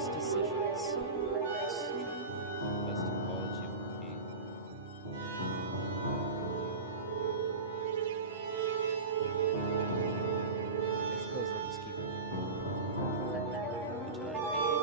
best decisions. That's true. Best apology would be. I suppose I'll just keep it for the time being.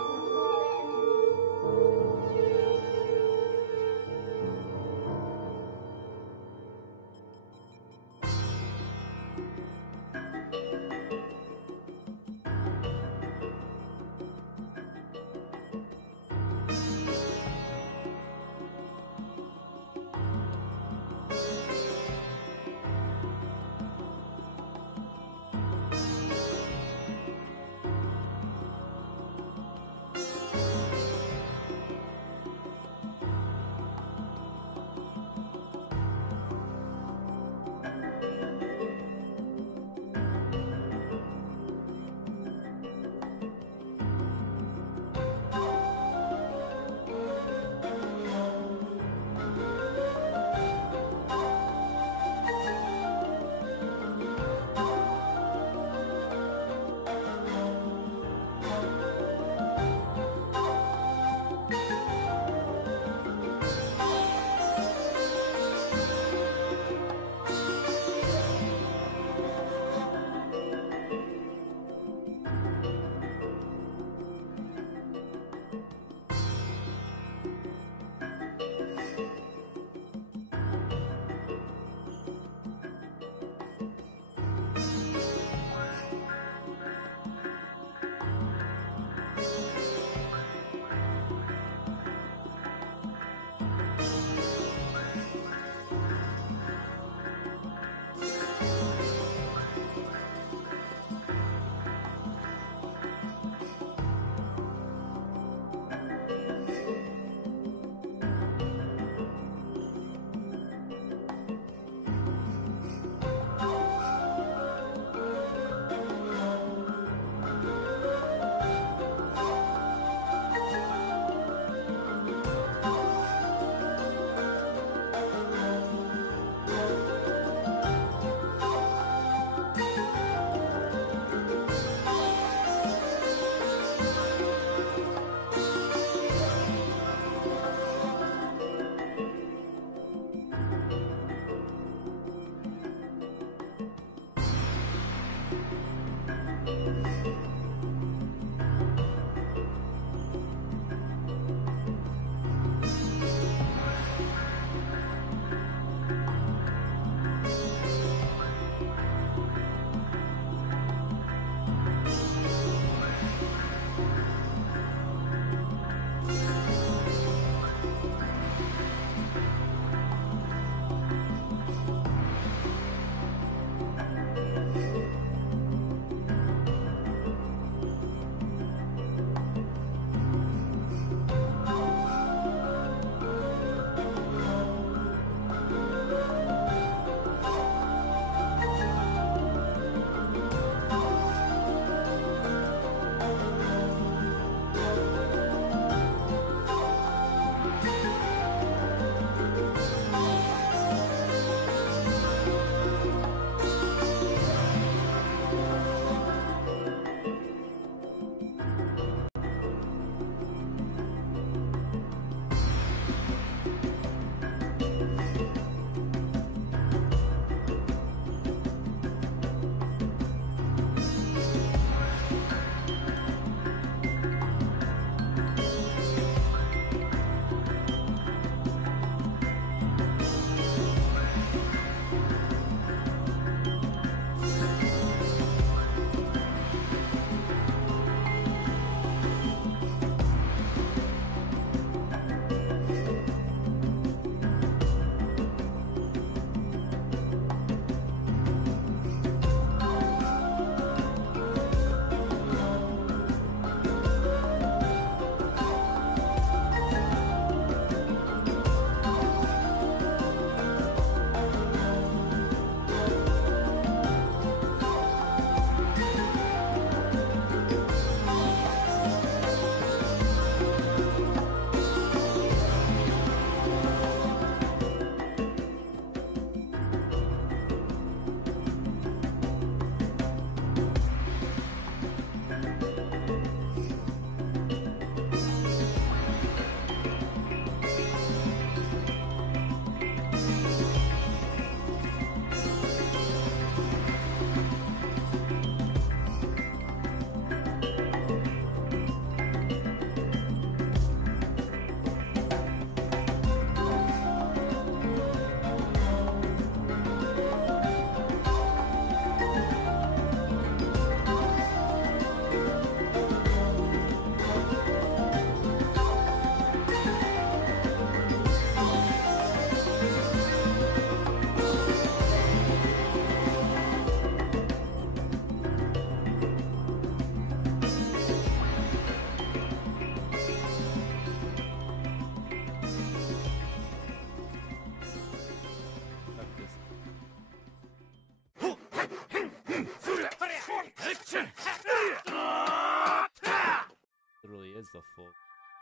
a full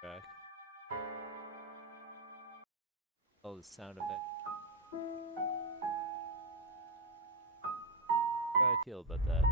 track. All the sound effects. How do I feel about that?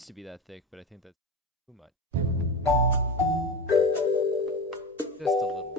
used to be that thick, but I think that's too much. Just a little.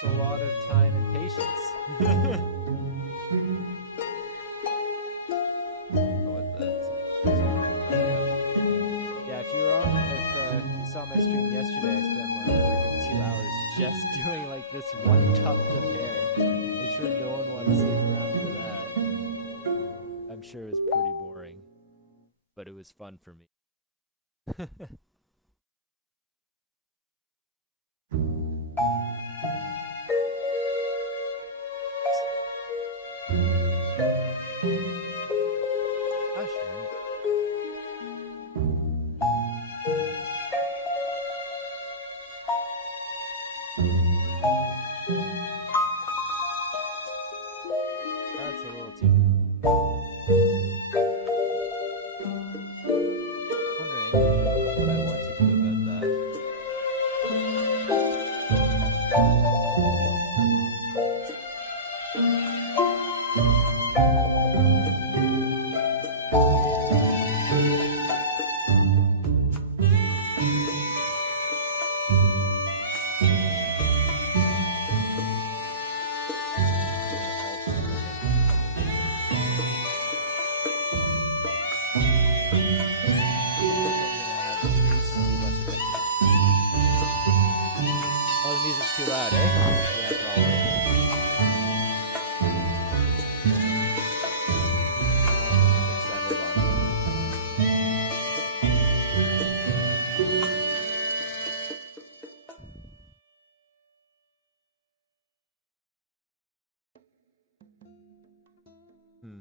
A lot of time and patience. Yeah, if you were on, if you saw my stream yesterday, I spent like 2 hours just doing like this one tuft of hair. I'm sure no one wanted to stick around for that. I'm sure it was pretty boring, but it was fun for me.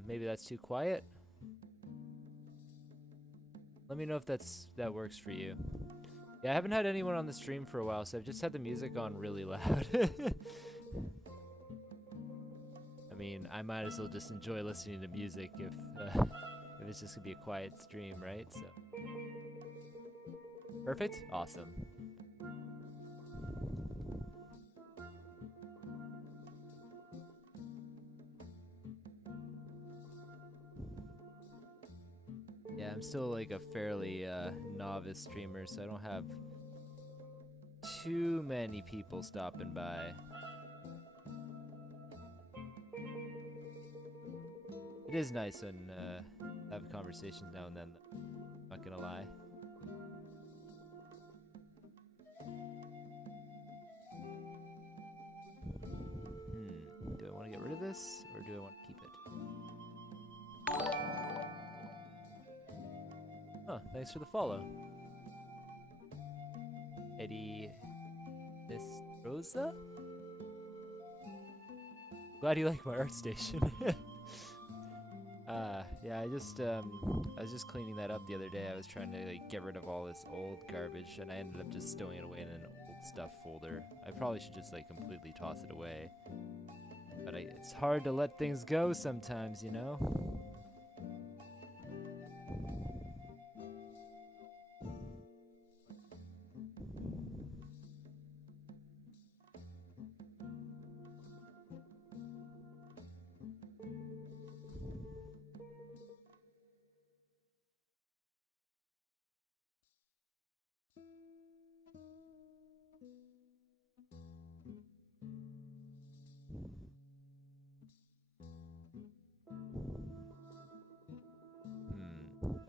Maybe that's too quiet. Let me know if that works for you. Yeah, I haven't had anyone on the stream for a while, so I've just had the music on really loud. I mean, I might as well just enjoy listening to music if it's just gonna be a quiet stream, right? So perfect, awesome. Yeah, I'm still like a fairly novice streamer, so I don't have too many people stopping by. It is nice when have conversations now and then, though. Not gonna lie. Do I want to get rid of this, or do I want to keep it? Huh, thanks for the follow. Eddie Nistroza? Glad you like my art station. Yeah, I was just cleaning that up the other day. I was trying to like get rid of all this old garbage, and I ended up just stowing it away in an old stuff folder. I probably should just like completely toss it away. But it's hard to let things go sometimes, you know?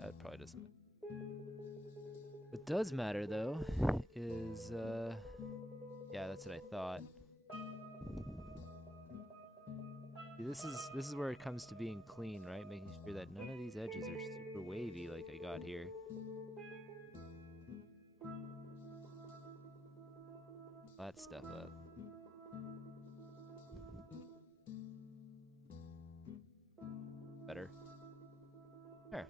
That probably doesn't matter. What does matter, though, is, yeah, that's what I thought. This is where it comes to being clean, right? Making sure that none of these edges are super wavy like I got here. That stuff up. Better. There.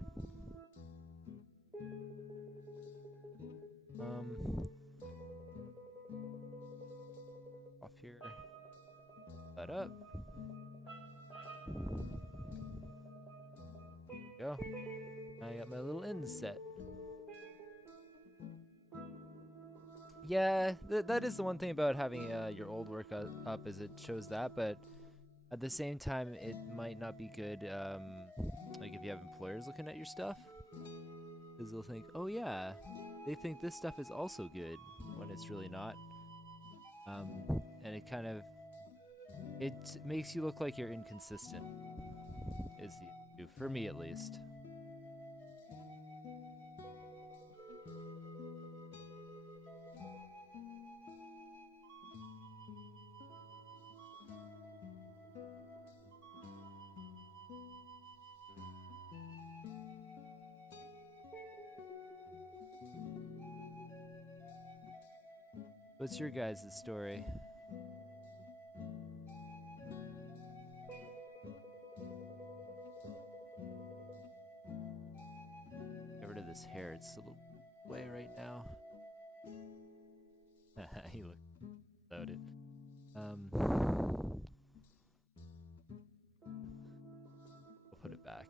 Off here. That up. Go. I got my little inset. Yeah, that is the one thing about having your old work up, is it shows that, but at the same time, it might not be good, like if you have employers looking at your stuff, because they'll think, oh yeah, they think this stuff is also good, when it's really not. And it kind of, it makes you look like you're inconsistent, is the issue, for me at least. What's your guys' story? Get rid of this hair, it's a little way right now. You look loaded. I'll put it back.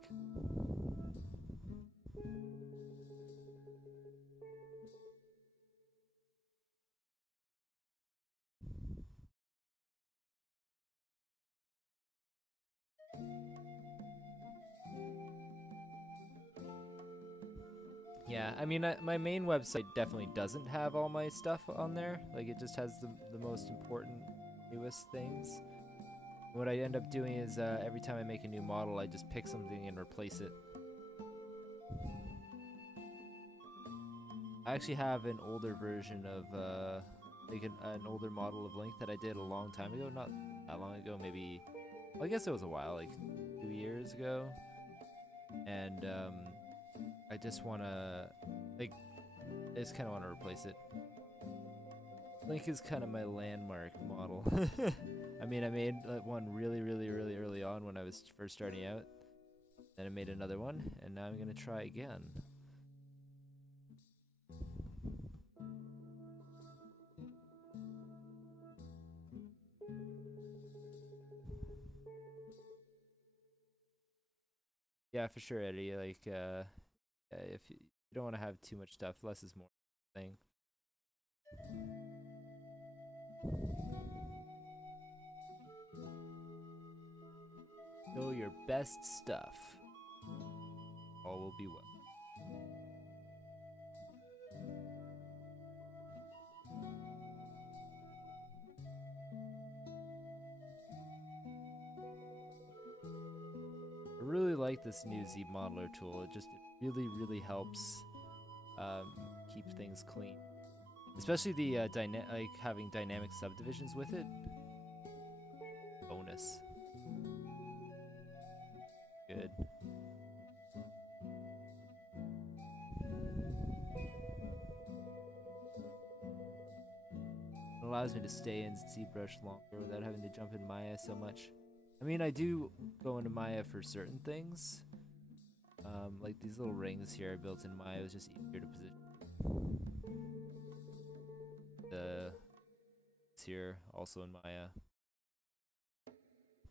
Yeah, I mean, my main website definitely doesn't have all my stuff on there. Like, it just has the most important, newest things. What I end up doing is every time I make a new model, I just pick something and replace it. I actually have an older version of, like an older model of Link that I did a long time ago. Not that long ago, maybe, well, I guess it was a while, like 2 years ago. And, I just wanna, like, I just kinda wanna replace it. Link is kind of my landmark model. I mean, I made one really early on when I was first starting out. Then I made another one, and now I'm gonna try again. Yeah, for sure, Eddie. Like, if you don't want to have too much stuff, less is more thing. Show your best stuff. All will be well. I really like this new Z modeler tool. It really helps keep things clean. Especially the like having dynamic subdivisions with it. Bonus. Good. It allows me to stay in ZBrush longer without having to jump in Maya so much. I mean, I do go into Maya for certain things. Like these little rings here I built in Maya, it was just easier to position. It's here, also in Maya.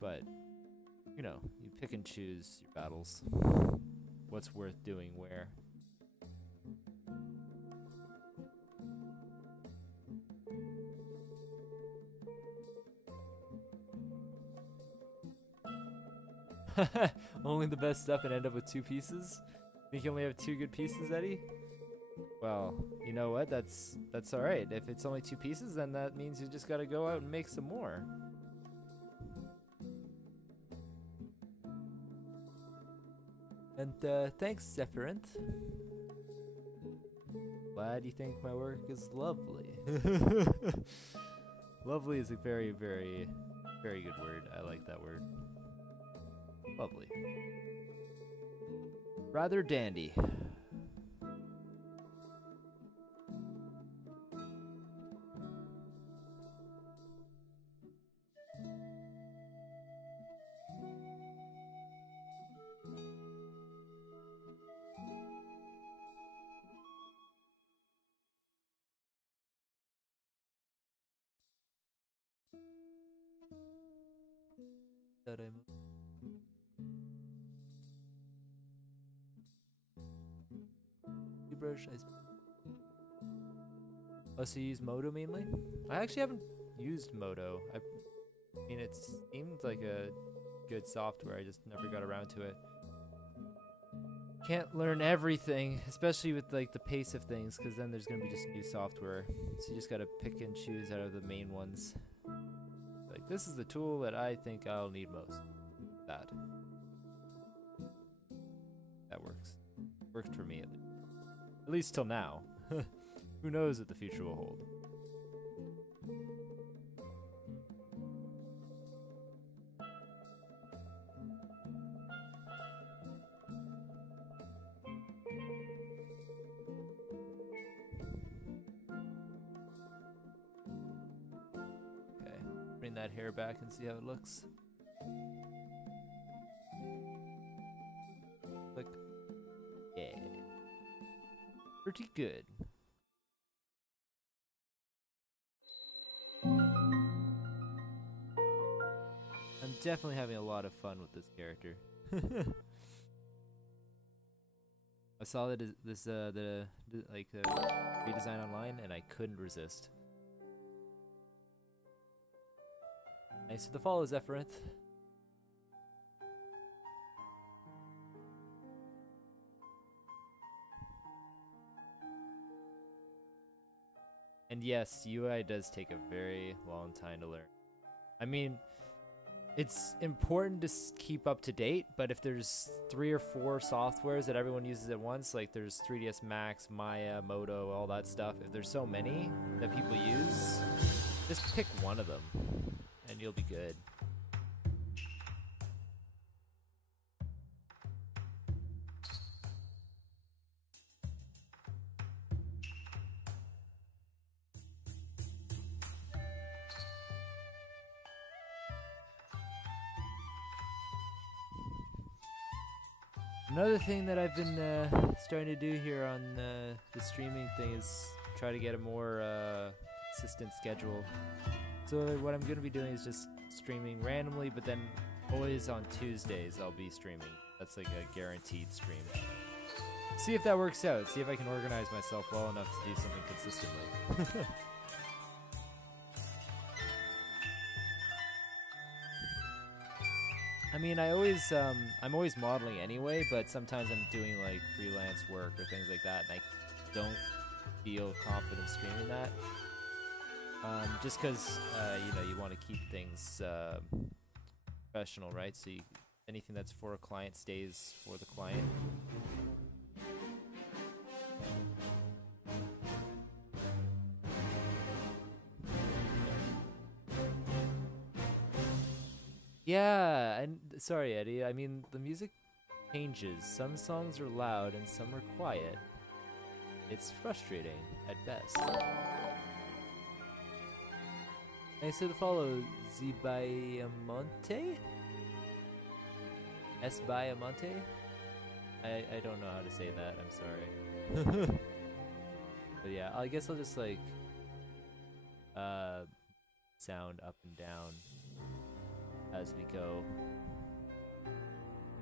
But, you know, you pick and choose your battles. What's worth doing where. Only the best stuff and end up with 2 pieces? Think you only have 2 good pieces, Eddie? Well, you know what? That's alright. If it's only 2 pieces, then that means you just gotta go out and make some more. And thanks, Zephyrinth. Glad you think my work is lovely. Lovely is a very good word. I like that word. Lovely. Rather dandy. Brush. Oh, so you use Moto mainly? I actually haven't used Moto. I mean, it seemed like a good software. I just never got around to it. Can't learn everything, especially with like the pace of things, because then there's gonna be just new software. So you just gotta pick and choose out of the main ones. Like, this is the tool that I think I'll need most. That works. Worked for me at least. At least till now. Who knows what the future will hold. Okay, bring that hair back and see how it looks. Like, yeah. Pretty good. I'm definitely having a lot of fun with this character. I saw that this the redesign online, and I couldn't resist. Nice to the follow, Zephyrinth. And yes, UI does take a very long time to learn. I mean, it's important to keep up to date, but if there's 3 or 4 softwares that everyone uses at once, like there's 3ds Max, Maya, Moto, all that stuff, if there's so many that people use, just pick one of them and you'll be good. Another thing that I've been starting to do here on the streaming thing is try to get a more consistent schedule. So what I'm going to be doing is just streaming randomly, but then always on Tuesdays I'll be streaming. That's like a guaranteed stream. See if that works out. See if I can organize myself well enough to do something consistently. I mean, I'm always modeling anyway, but sometimes I'm doing like freelance work or things like that, and I don't feel confident streaming that. Just because, you want to keep things professional, right? So anything that's for a client stays for the client. Yeah, and sorry, Eddie. I mean, the music changes. Some songs are loud and some are quiet. It's frustrating at best. Thanks for the follow, Zibayamonte? Esbayamonte? I don't know how to say that, I'm sorry. But yeah, I guess I'll just like sound up and down as we go,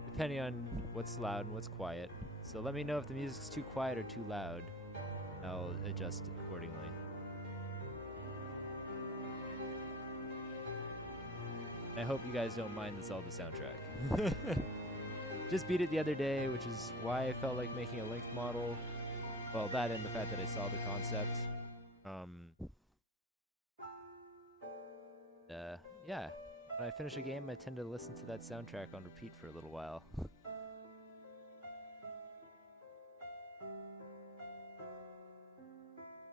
depending on what's loud and what's quiet. So let me know if the music's too quiet or too loud. I'll adjust accordingly. I hope you guys don't mind the Zelda soundtrack. Just beat it the other day, which is why I felt like making a Link model. Well, that and the fact that I saw the concept. Yeah. When I finish a game, I tend to listen to that soundtrack on repeat for a little while.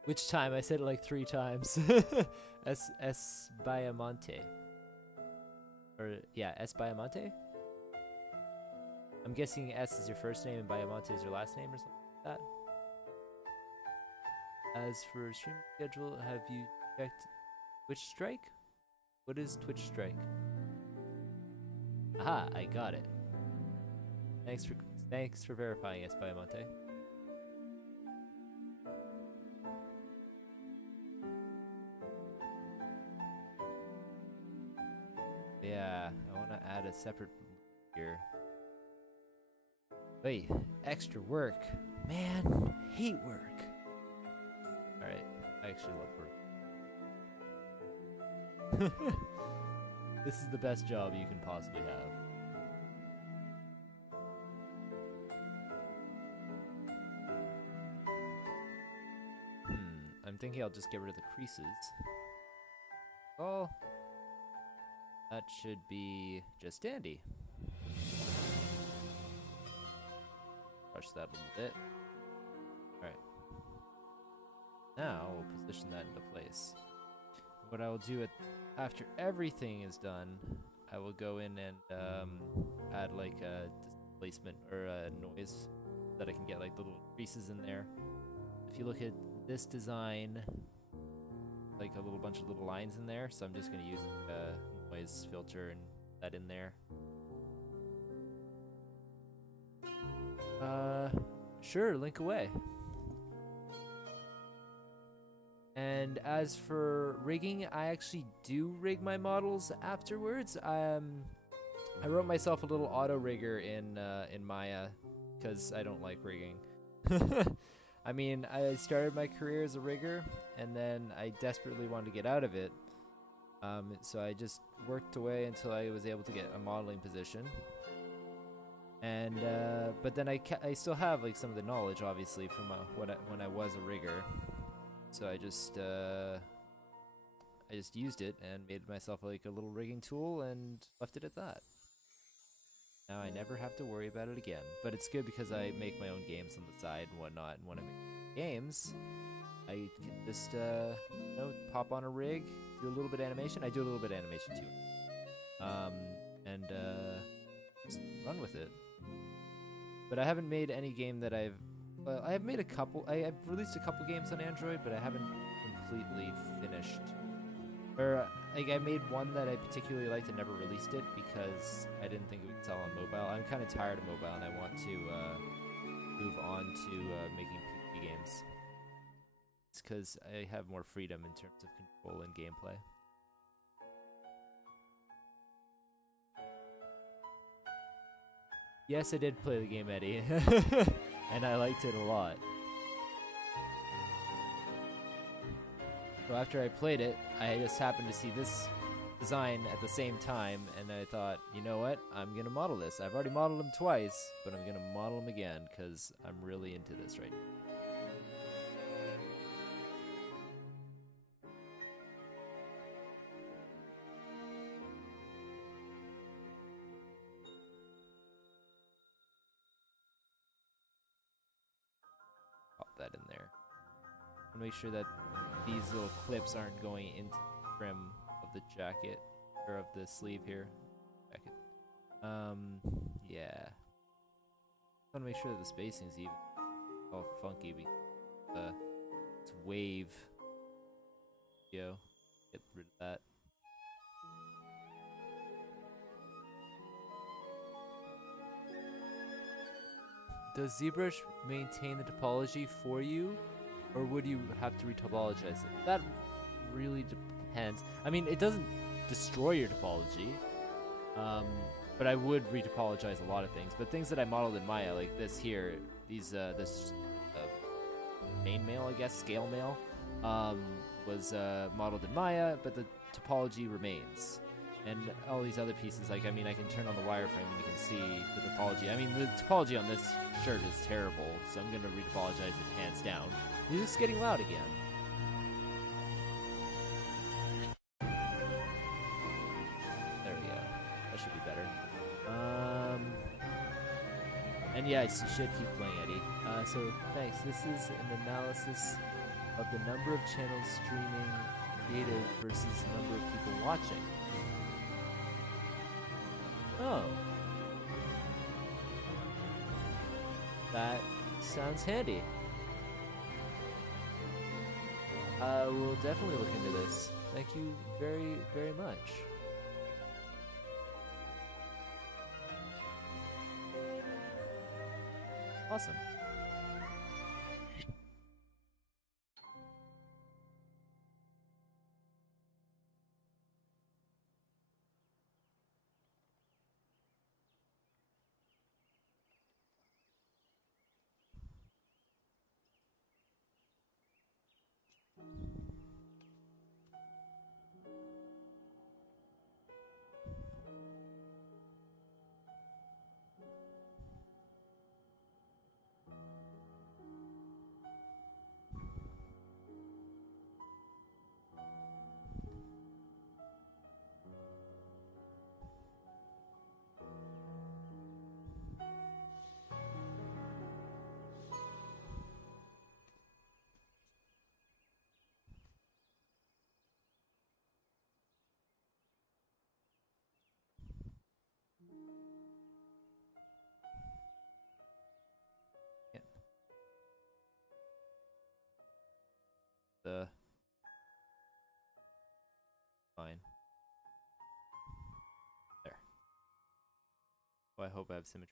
Which time? I said it like 3 times. Esbayamonte. Or, yeah, Esbayamonte? I'm guessing S is your first name and Biomonte is your last name or something like that. As for stream schedule, have you checked Twitch Strike? What is Twitch Strike? Aha, I got it. Thanks for verifying, S Biomonte. Yeah, I want to add a separate here. Wait, extra work. Man, hate work. Alright, I actually love work. This is the best job you can possibly have. I'm thinking I'll just get rid of the creases. Oh, that should be just dandy. Brush that a little bit. Alright. Now we'll position that into place. What I will do after everything is done, I will go in and add like a displacement or a noise so that I can get like little creases in there. If you look at this design, like a little bunch of little lines in there, so I'm just going to use a noise filter and that in there. Sure, link away. And as for rigging, I actually do rig my models afterwards. I wrote myself a little auto rigger in Maya because I don't like rigging. I mean, I started my career as a rigger, and then I desperately wanted to get out of it. So I just worked away until I was able to get a modeling position. And but then I still have like some of the knowledge, obviously, from when I was a rigger. So I just used it and made myself like a little rigging tool and left it at that. Now I never have to worry about it again. But it's good because I make my own games on the side and whatnot. And when I make games, I can just you know, pop on a rig, do a little bit of animation. I do a little bit of animation too, and just run with it. But I haven't made any game that I have made a couple. I've released a couple games on Android, but I haven't completely finished. Or like I made one that I particularly liked and never released it because I didn't think it would sell on mobile. I'm kind of tired of mobile and I want to move on to making PC games. It's because I have more freedom in terms of control and gameplay. Yes, I did play the game, Eddie, and I liked it a lot. So after I played it, I just happened to see this design at the same time, and I thought, you know what, I'm gonna model this. I've already modeled him twice, but I'm gonna model him again, because I'm really into this right now. Pop that in there. And make sure that these little clips aren't going into the trim of the jacket, or of the sleeve here. Jacket. Yeah. I want to make sure that the spacing's even. All funky because it's wave. Yo, get rid of that. Does ZBrush maintain the topology for you, or would you have to retopologize it? That really depends. I mean, it doesn't destroy your topology, but I would retopologize a lot of things. But things that I modeled in Maya, like this here, this main mail, I guess, scale mail, was modeled in Maya, but the topology remains. And all these other pieces, like, I mean, I can turn on the wireframe and you can see the topology. I mean, the topology on this shirt is terrible, so I'm going to retopologize it hands down. Music's getting loud again. There we go. That should be better. And yeah, you should keep playing, Eddie. So, thanks. This is an analysis of the number of channels streaming creative versus the number of people watching. Oh. That sounds handy. We'll definitely look into this. Thank you very, very much. Awesome. Yeah. Fine. There. Oh, I hope I have symmetry.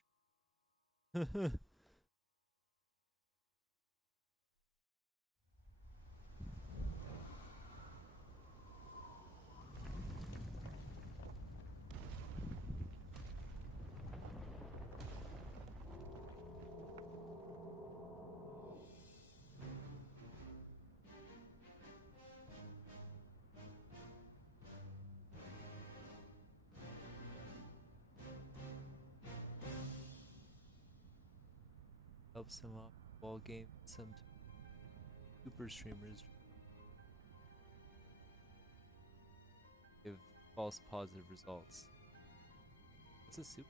Helps some off ball game. Some super streamers give false positive results. What's a super?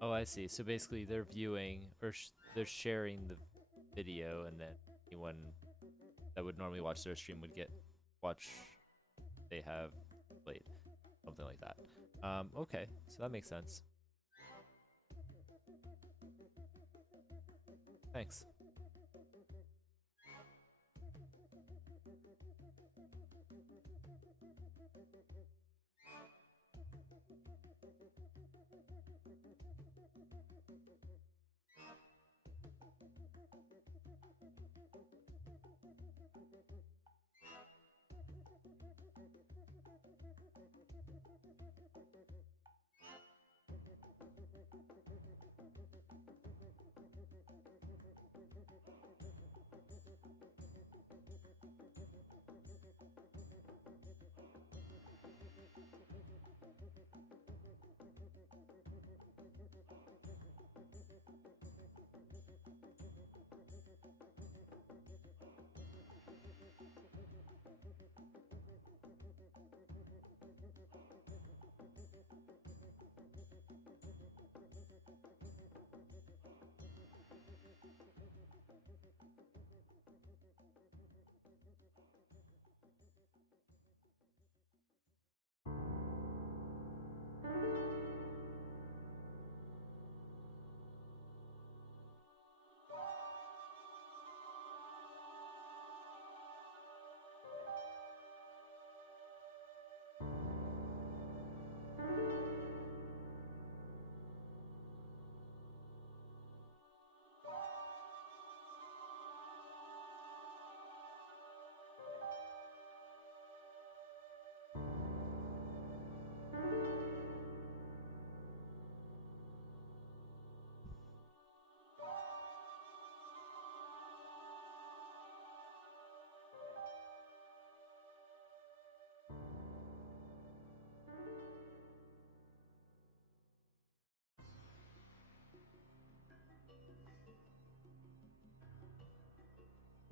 Oh, I see. So basically, they're viewing or they're sharing the video, and then anyone that would normally watch their stream would get watch they have played, something like that. Okay, so that makes sense. Thanks.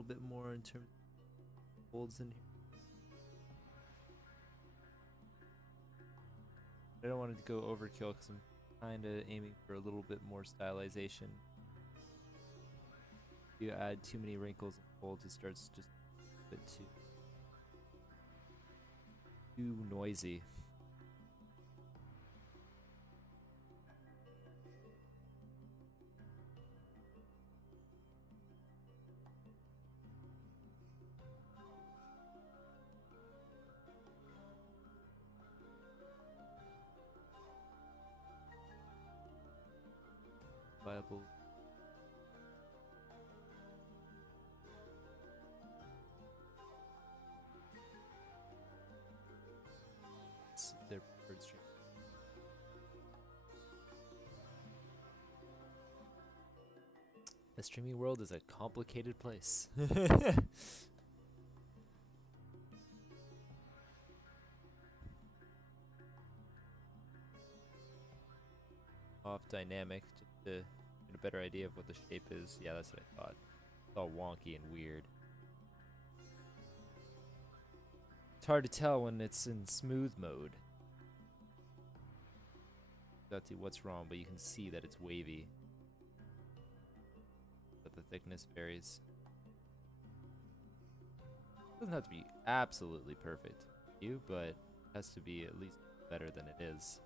bit more in terms of folds in here. I don't want it to go overkill because I'm kind of aiming for a little bit more stylization. If you add too many wrinkles and folds, it starts just a bit too noisy. Viable. It's their preferred stream. The streaming world is a complicated place. Off dynamic just to get a better idea of what the shape is. Yeah, that's what I thought. It's all wonky and weird. It's hard to tell when it's in smooth mode. That's what's wrong, but you can see that it's wavy. But the thickness varies. It doesn't have to be absolutely perfect, but it has to be at least better than it is.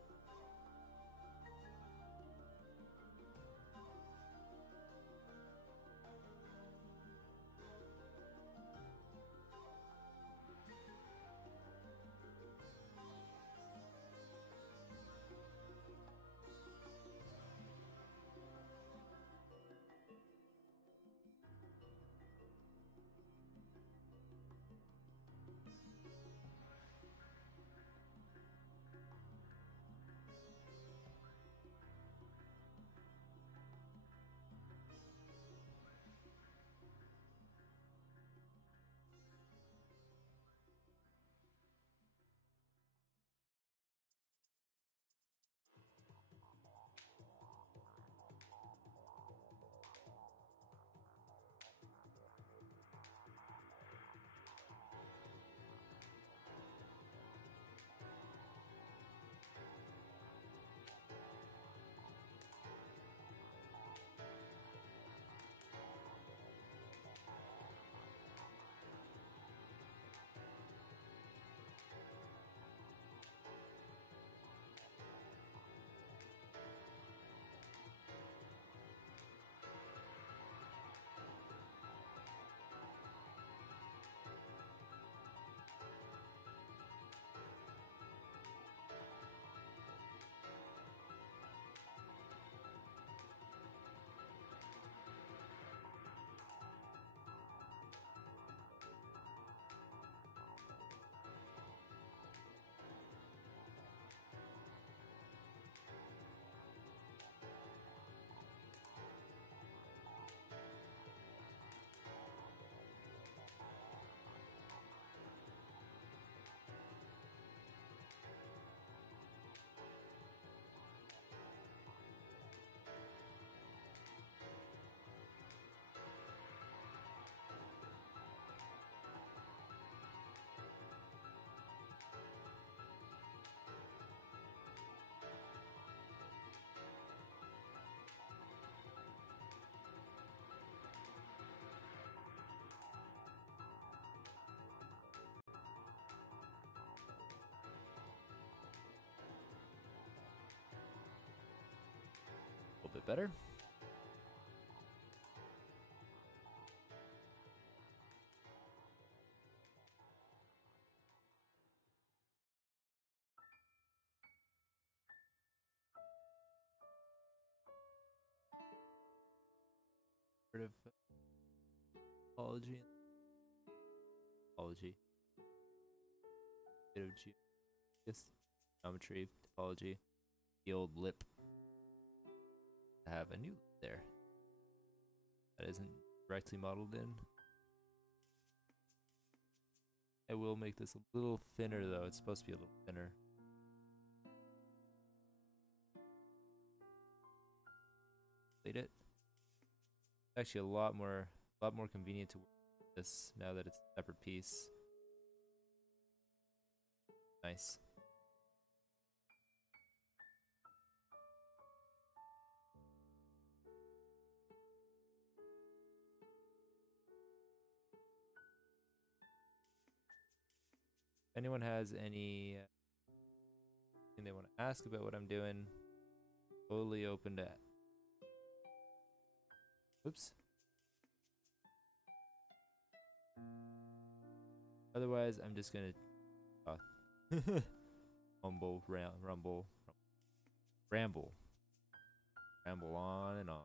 A little bit better. Sort of topology, bit of geometry, topology, the old lip. I have a new lip there that isn't directly modeled in. I will make this a little thinner though. It's supposed to be a little thinner. Plate it. It's actually a lot more convenient to work this now that it's a separate piece. Nice. If anyone has any thing they want to ask about what I'm doing, totally open to. Oops. Otherwise, I'm just gonna rumble, ramble on and on.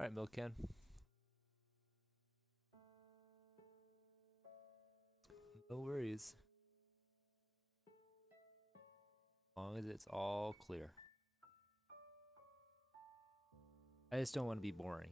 All right, milk can. No worries. As long as it's all clear. I just don't want to be boring.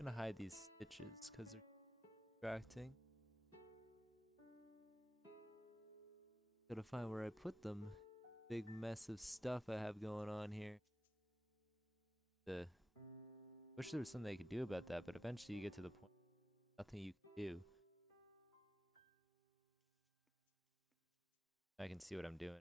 I'm gonna hide these stitches because they're distracting. Gotta find where I put them. Big mess of stuff I have going on here. Wish there was something they could do about that, but eventually you get to the point nothing you can do. I can see what I'm doing.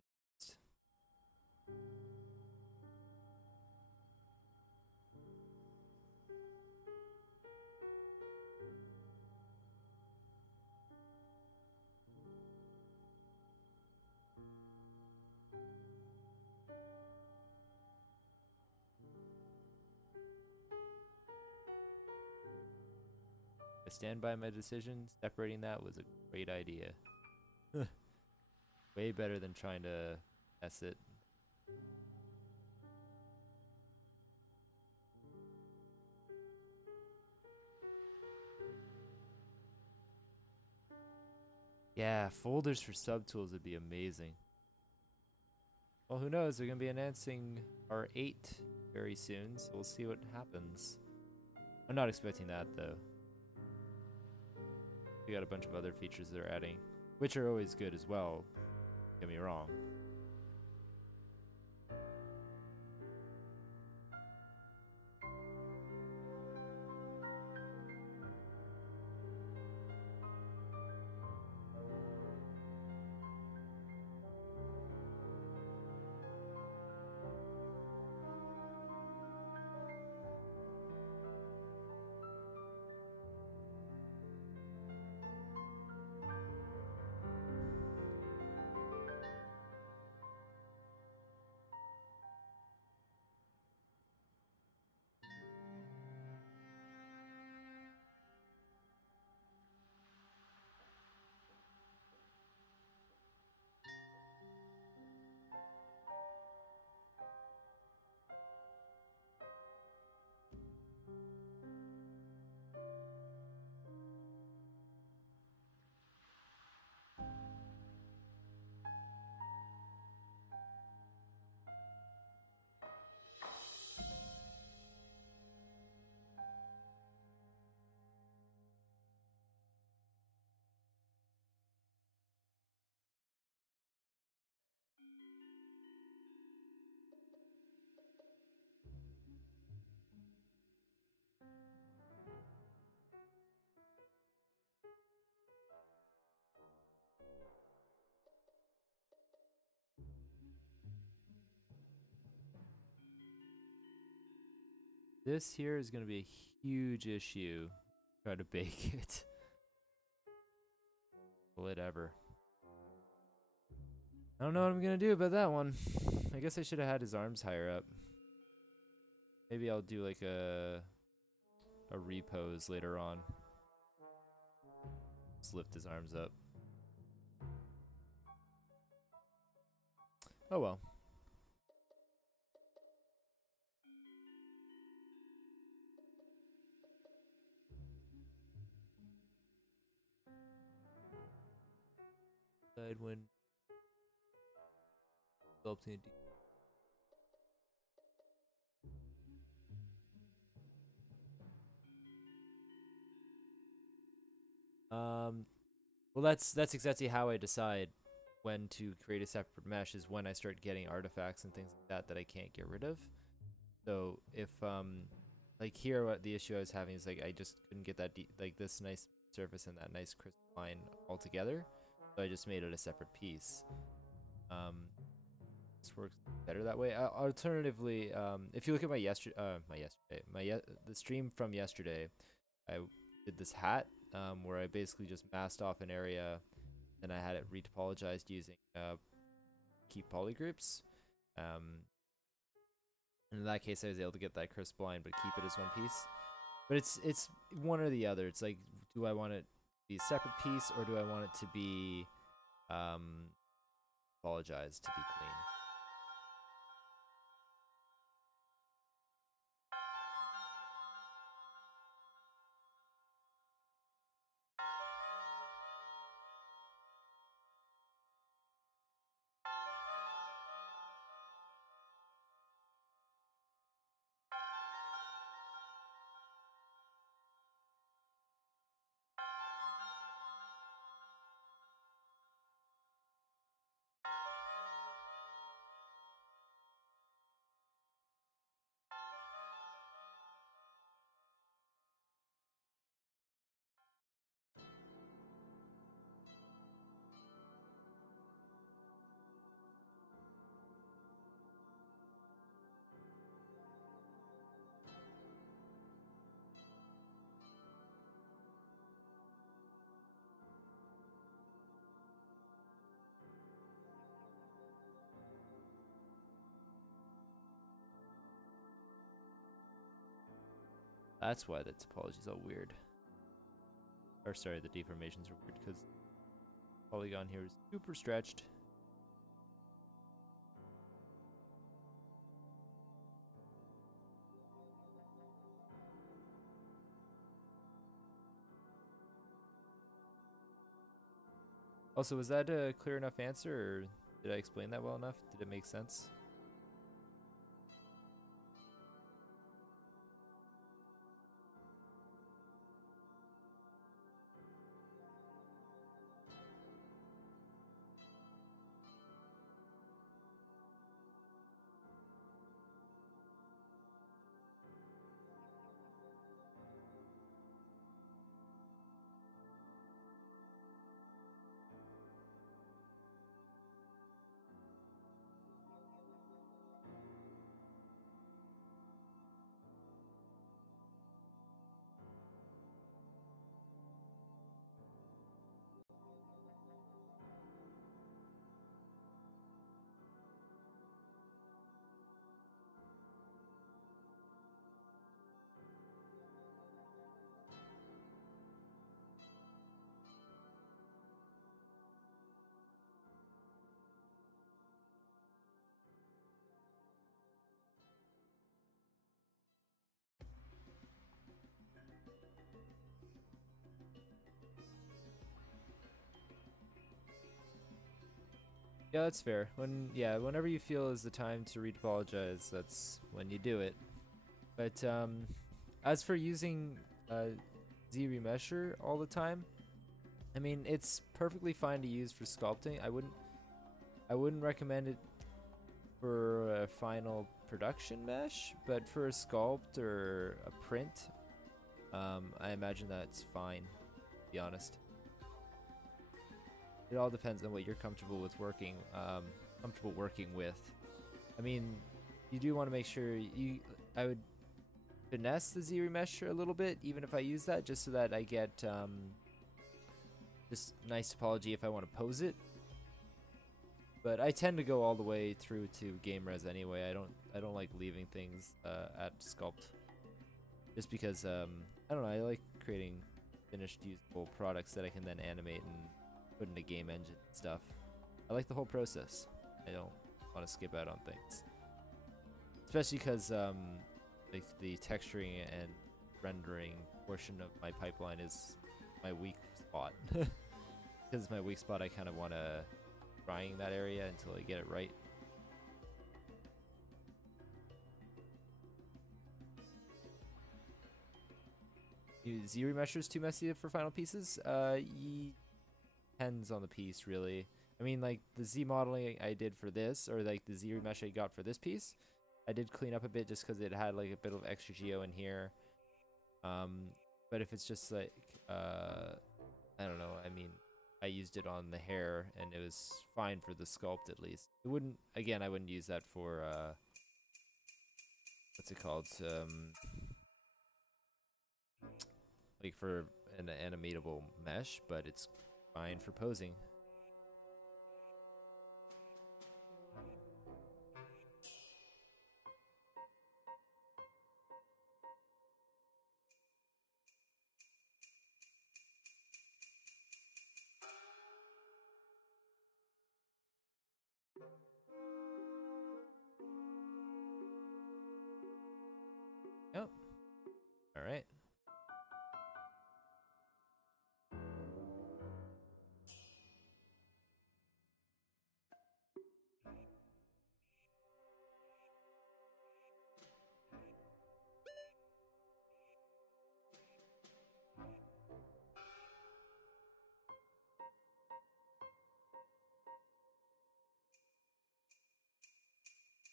I stand by my decision. Separating that was a great idea. Way better than trying to mess it. Yeah, folders for subtools would be amazing. Well, who knows? They're going to be announcing R8 very soon, so we'll see what happens. I'm not expecting that, though. We got a bunch of other features they're adding, which are always good as well. Don't get me wrong. This here is going to be a huge issue. Try to bake it. Whatever. I don't know what I'm going to do about that one. I guess I should have had his arms higher up. Maybe I'll do like a repose later on. Just lift his arms up. Oh well. Decide when sculpting. Well, that's exactly how I decide when to create a separate mesh, is when I start getting artifacts and things like that that I can't get rid of. So if like here, what the issue I was having is like I just couldn't get that like this nice surface and that nice crisp line all together, so I just made it a separate piece. This works better that way. Alternatively, if you look at the stream from yesterday, I did this hat where I basically just masked off an area, and I had it retopologized using key polygroups. And in that case, I was able to get that crisp line, but keep it as one piece. But it's one or the other. It's like, do I want it to be a separate piece, or do I want it to be apologized to be clean? That's why the topology is all weird. Or sorry, the deformations are weird because polygon here is super stretched. Also, was that a clear enough answer, or did I explain that well enough? Did it make sense? Yeah, that's fair. Whenever you feel is the time to retopologize, that's when you do it. But as for using Z remesher all the time, I mean, it's perfectly fine to use for sculpting. I wouldn't recommend it for a final production mesh, but for a sculpt or a print, I imagine that's fine, to be honest. It all depends on what you're comfortable with working with. I mean, you do want to make sure I would finesse the Z remesher a little bit, even if I use that, just so that I get just nice topology if I want to pose it. But I tend to go all the way through to game res anyway. I don't like leaving things at sculpt, just because I don't know. I like creating finished usable products that I can then animate and put in a game engine and stuff. I like the whole process. I don't want to skip out on things, especially because like the texturing and rendering portion of my pipeline is my weak spot. Because it's my weak spot, I kind of want to trying that area until I get it right. Z remesher is too messy for final pieces. Depends on the piece, really. I mean, like the Z modeling I did for this, or like the Z remesh I got for this piece, I did clean up a bit just because it had like a bit of extra geo in here. But if it's just like I don't know. I mean, I used it on the hair and it was fine for the sculpt at least. It wouldn't. Again, I wouldn't use that for what's it called? Like for an animatable mesh, but it's fine for posing. Yep. All right.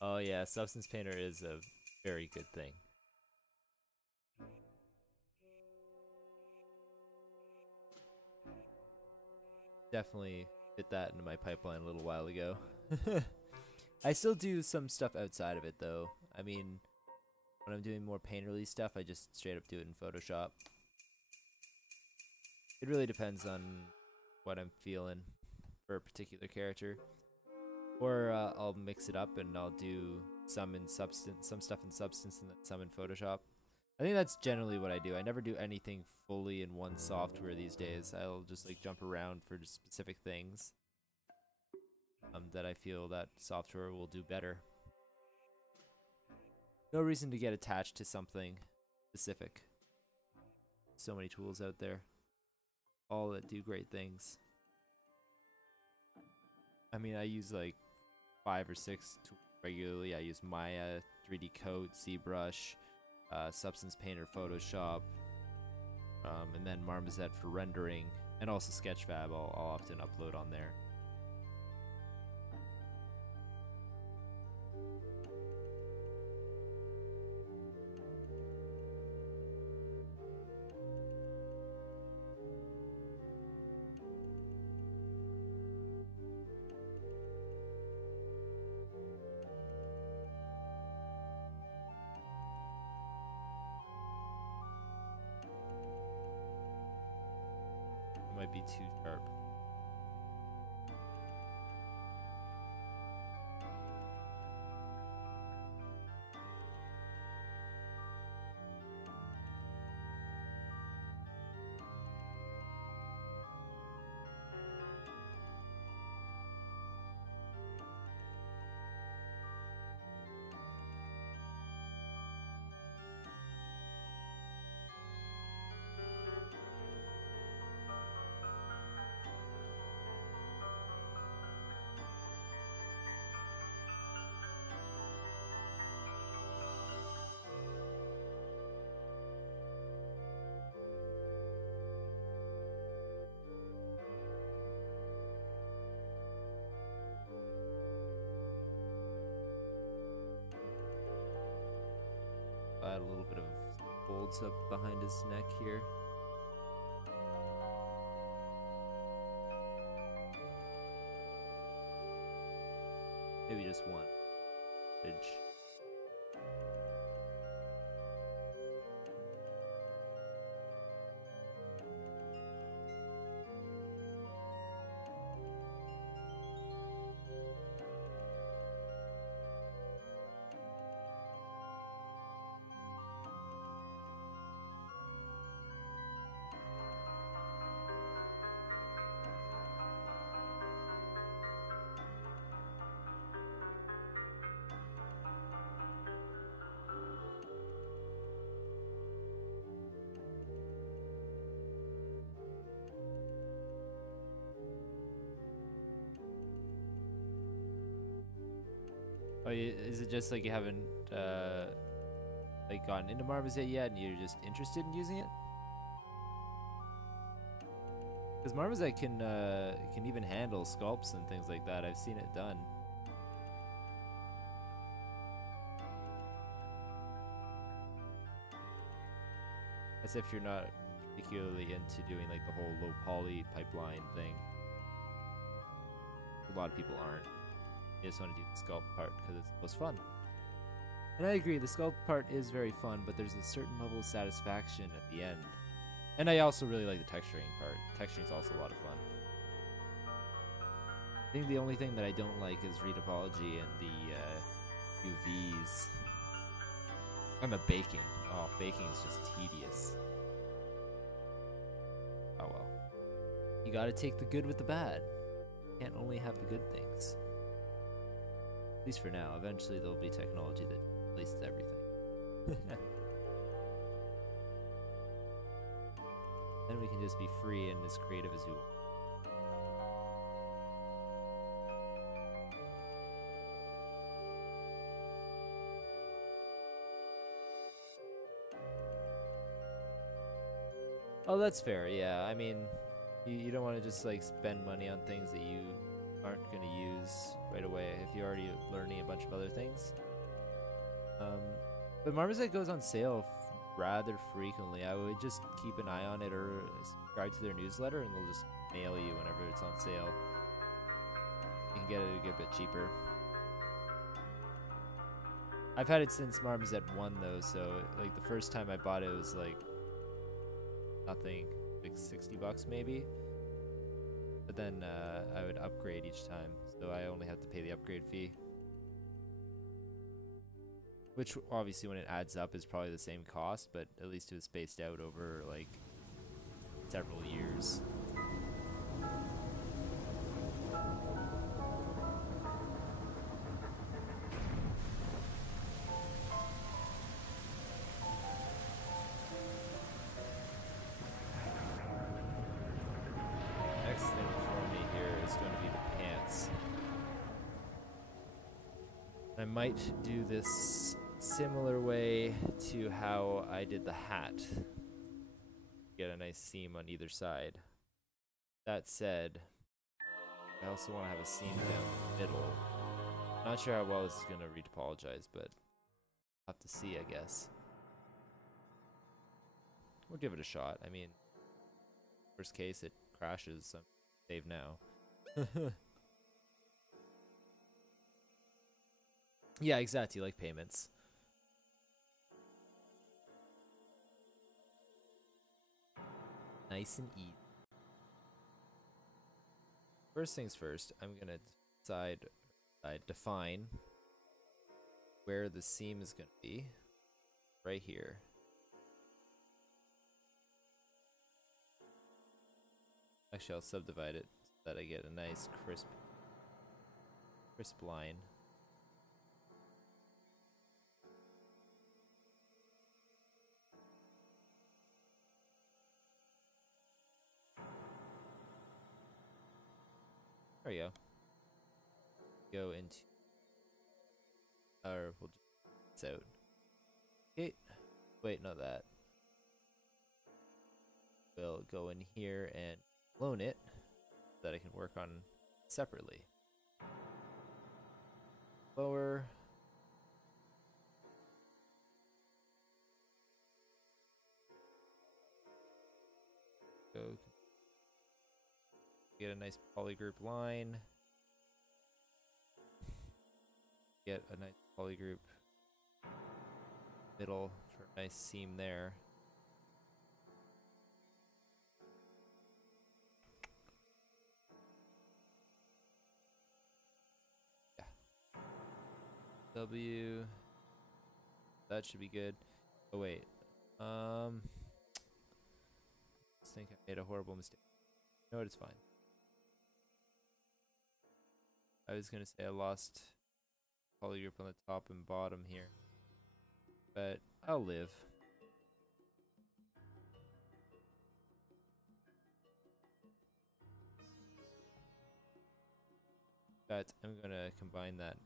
Oh yeah, Substance Painter is a very good thing. Definitely fit that into my pipeline a little while ago. I still do some stuff outside of it though. I mean, when I'm doing more painterly stuff, I just straight up do it in Photoshop. It really depends on what I'm feeling for a particular character. Or I'll mix it up and I'll do some in Substance, some stuff in Substance, and then some in Photoshop. I think that's generally what I do. I never do anything fully in one software these days. I'll just like jump around for just specific things that I feel that software will do better. No reason to get attached to something specific. So many tools out there, all that do great things. I mean, I use like 5 or 6 tools regularly. I use Maya, 3D Coat, ZBrush, Substance Painter, Photoshop, and then Marmoset for rendering, and also Sketchfab I'll often upload on there. It might be too sharp. Add a little bit of folds up behind his neck here. Maybe just one. Bridge. Oh, is it just like you haven't like gotten into Marmoset yet, and you're just interested in using it? Because Marmoset can even handle sculpts and things like that. I've seen it done. As if you're not particularly into doing like the whole low poly pipeline thing. A lot of people aren't. They just want to do the sculpt part because it's the most fun. And I agree, the sculpt part is very fun, but there's a certain level of satisfaction at the end. And I also really like the texturing part. Texturing is also a lot of fun. I think the only thing that I don't like is retopology and the UVs. And the baking. Oh, baking is just tedious. Oh well. You gotta take the good with the bad. You can't only have the good things. At least for now. Eventually there'll be technology that replaces everything. Then we can just be free and as creative as we want. Oh, that's fair, yeah. I mean, you don't want to just like spend money on things that you aren't going to use right away if you're already learning a bunch of other things. But Marmoset goes on sale rather frequently. I would just keep an eye on it or subscribe to their newsletter, and they'll just mail you whenever it's on sale. You can get it a good bit cheaper. I've had it since Marmoset 1 though, so like the first time I bought it was like nothing, like 60 bucks maybe. But then I would upgrade each time, so I only had to pay the upgrade fee. Which obviously when it adds up is probably the same cost, but at least it was spaced out over like several years. Next thing for me here is going to be the pants. I might do this similar way to how I did the hat. Get a nice seam on either side. That said, I also want to have a seam down the middle. Not sure how well this is going to retopologize, but I'll have to see, I guess. We'll give it a shot. I mean, worst case, it crashes, so save now. Yeah, exactly, like payments. Nice and easy. First things first, I'm gonna define where the seam is gonna be. Right here. Actually, I'll subdivide it so that I get a nice crisp line. There we go. Go into, or we'll just out. Okay. Wait, not that. We'll go in here and clone it so that I can work on separately. Lower. Go. Get a nice polygroup line. Get a nice polygroup middle for a nice seam there. Yeah. W. That should be good. Oh wait. I think I made a horrible mistake. No, it's fine. I was gonna say I lost polygroup on the top and bottom here, but I'll live. But I'm gonna combine that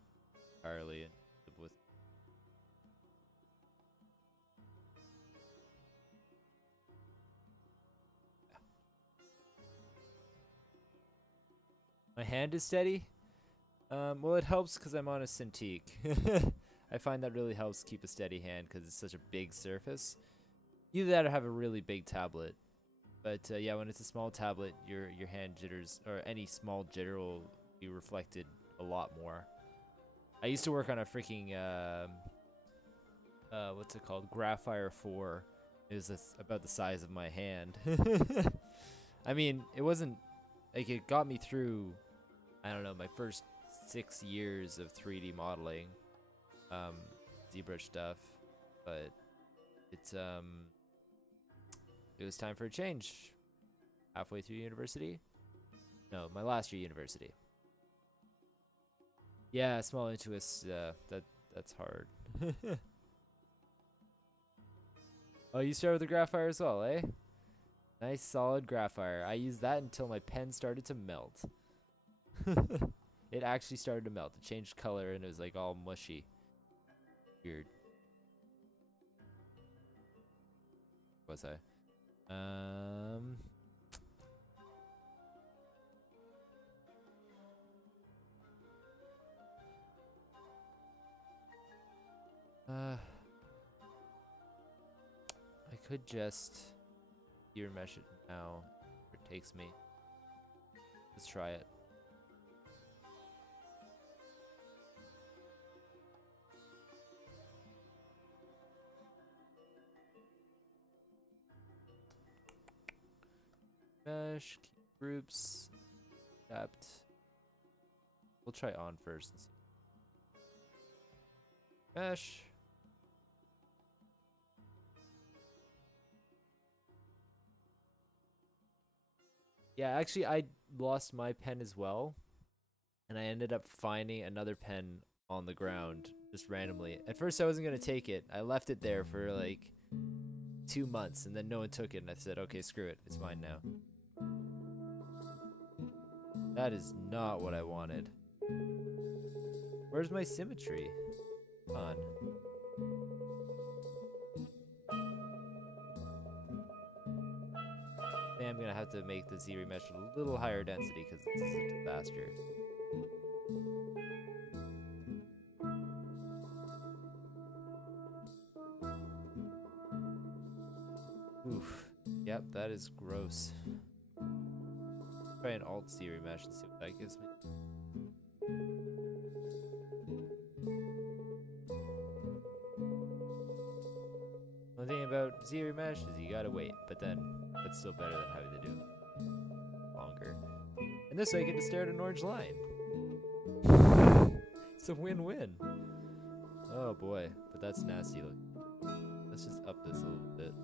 entirely and live with. My hand is steady. Well, it helps because I'm on a Cintiq. I find that really helps keep a steady hand because it's such a big surface. Either that or have a really big tablet. But yeah, when it's a small tablet, your hand jitters, or any small jitter will be reflected a lot more. I used to work on a freaking, what's it called? Graphire 4. It was about the size of my hand. I mean, it wasn't, like, it got me through, I don't know, my first 6 years of 3D modeling, ZBrush stuff, but it's, it was time for a change. Halfway through university? No, my last year university. Yeah, small Intuos, that's hard. Oh, you started with the Graphire as well, eh? Nice solid Graphire. I used that until my pen started to melt. It actually started to melt. It changed color and it was like all mushy. Weird. Was I? I could just ear mesh it now. It takes me. Let's try it. Mesh, key groups, adapt. We'll try on first and see. Mesh. Yeah, actually I lost my pen as well. And I ended up finding another pen on the ground just randomly. At first I wasn't going to take it. I left it there for like 2 months and then no one took it and I said, okay, screw it. It's mine now. That is not what I wanted. Where's my symmetry? On. I'm gonna have to make the Z remesh a little higher density because this is a disaster. Oof. Yep, that is gross. Try an Alt Z remesh and see what that gives me. One thing about Z remesh is you gotta wait, but then that's still better than having to do it longer. And this way I get to stare at an orange line. It's a win-win. Oh boy, but that's nasty looking. Let's just up this a little bit.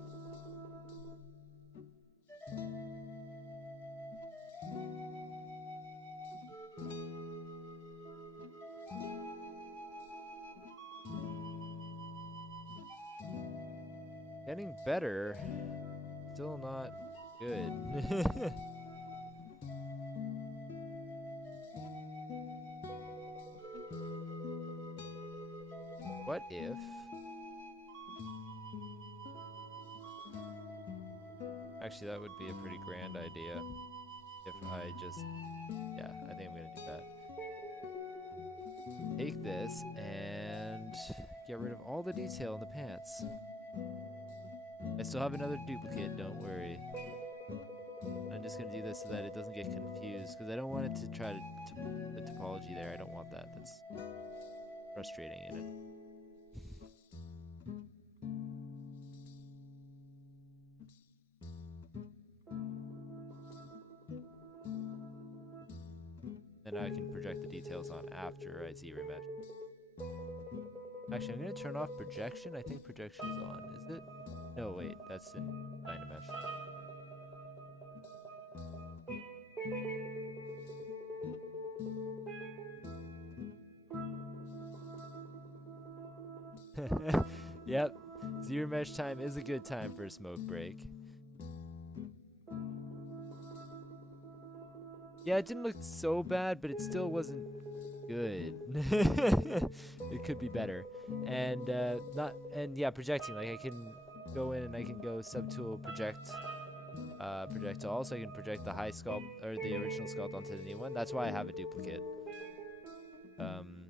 Getting better, still not good. What if actually that would be a pretty grand idea if I just, yeah, I think I'm gonna do that. Take this and get rid of all the detail in the pants. I still have another duplicate, don't worry. I'm just gonna do this so that it doesn't get confused, because I don't want it to try to the topology there. I don't want that. That's frustrating in it. Then I can project the details on after I Z-remesh. Actually, I'm gonna turn off projection. I think projection is on. Is it? No, wait, that's in Dynamesh. Yep, zero mesh time is a good time for a smoke break. Yeah, it didn't look so bad, but it still wasn't good. It could be better. And yeah, projecting. Like I can go in and I can go subtool project project all, so I can project the high sculpt or the original sculpt onto the new one. That's why I have a duplicate. And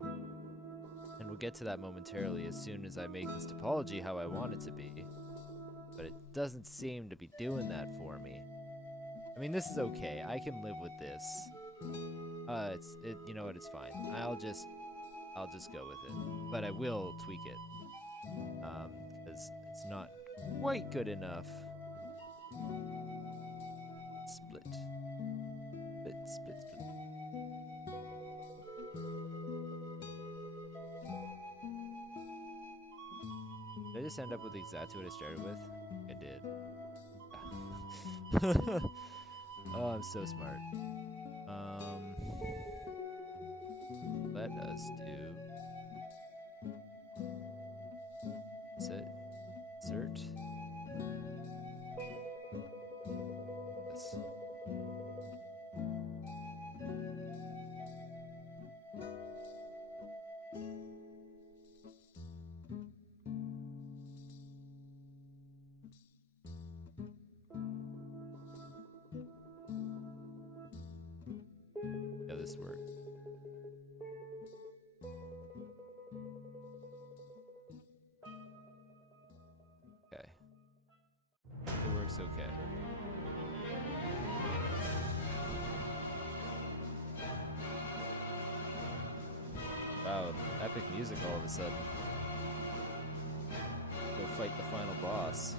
we'll get to that momentarily as soon as I make this topology how I want it to be. But it doesn't seem to be doing that for me. I mean, this is okay. I can live with this. You know what? It's fine. I'll just go with it. But I will tweak it, because it's not quite good enough. Split. Did I just end up with exactly what I started with? I did. Oh, I'm so smart. Let us do set insert this. Yeah, this works. Okay. It works okay. Wow, epic music all of a sudden. Go fight the final boss.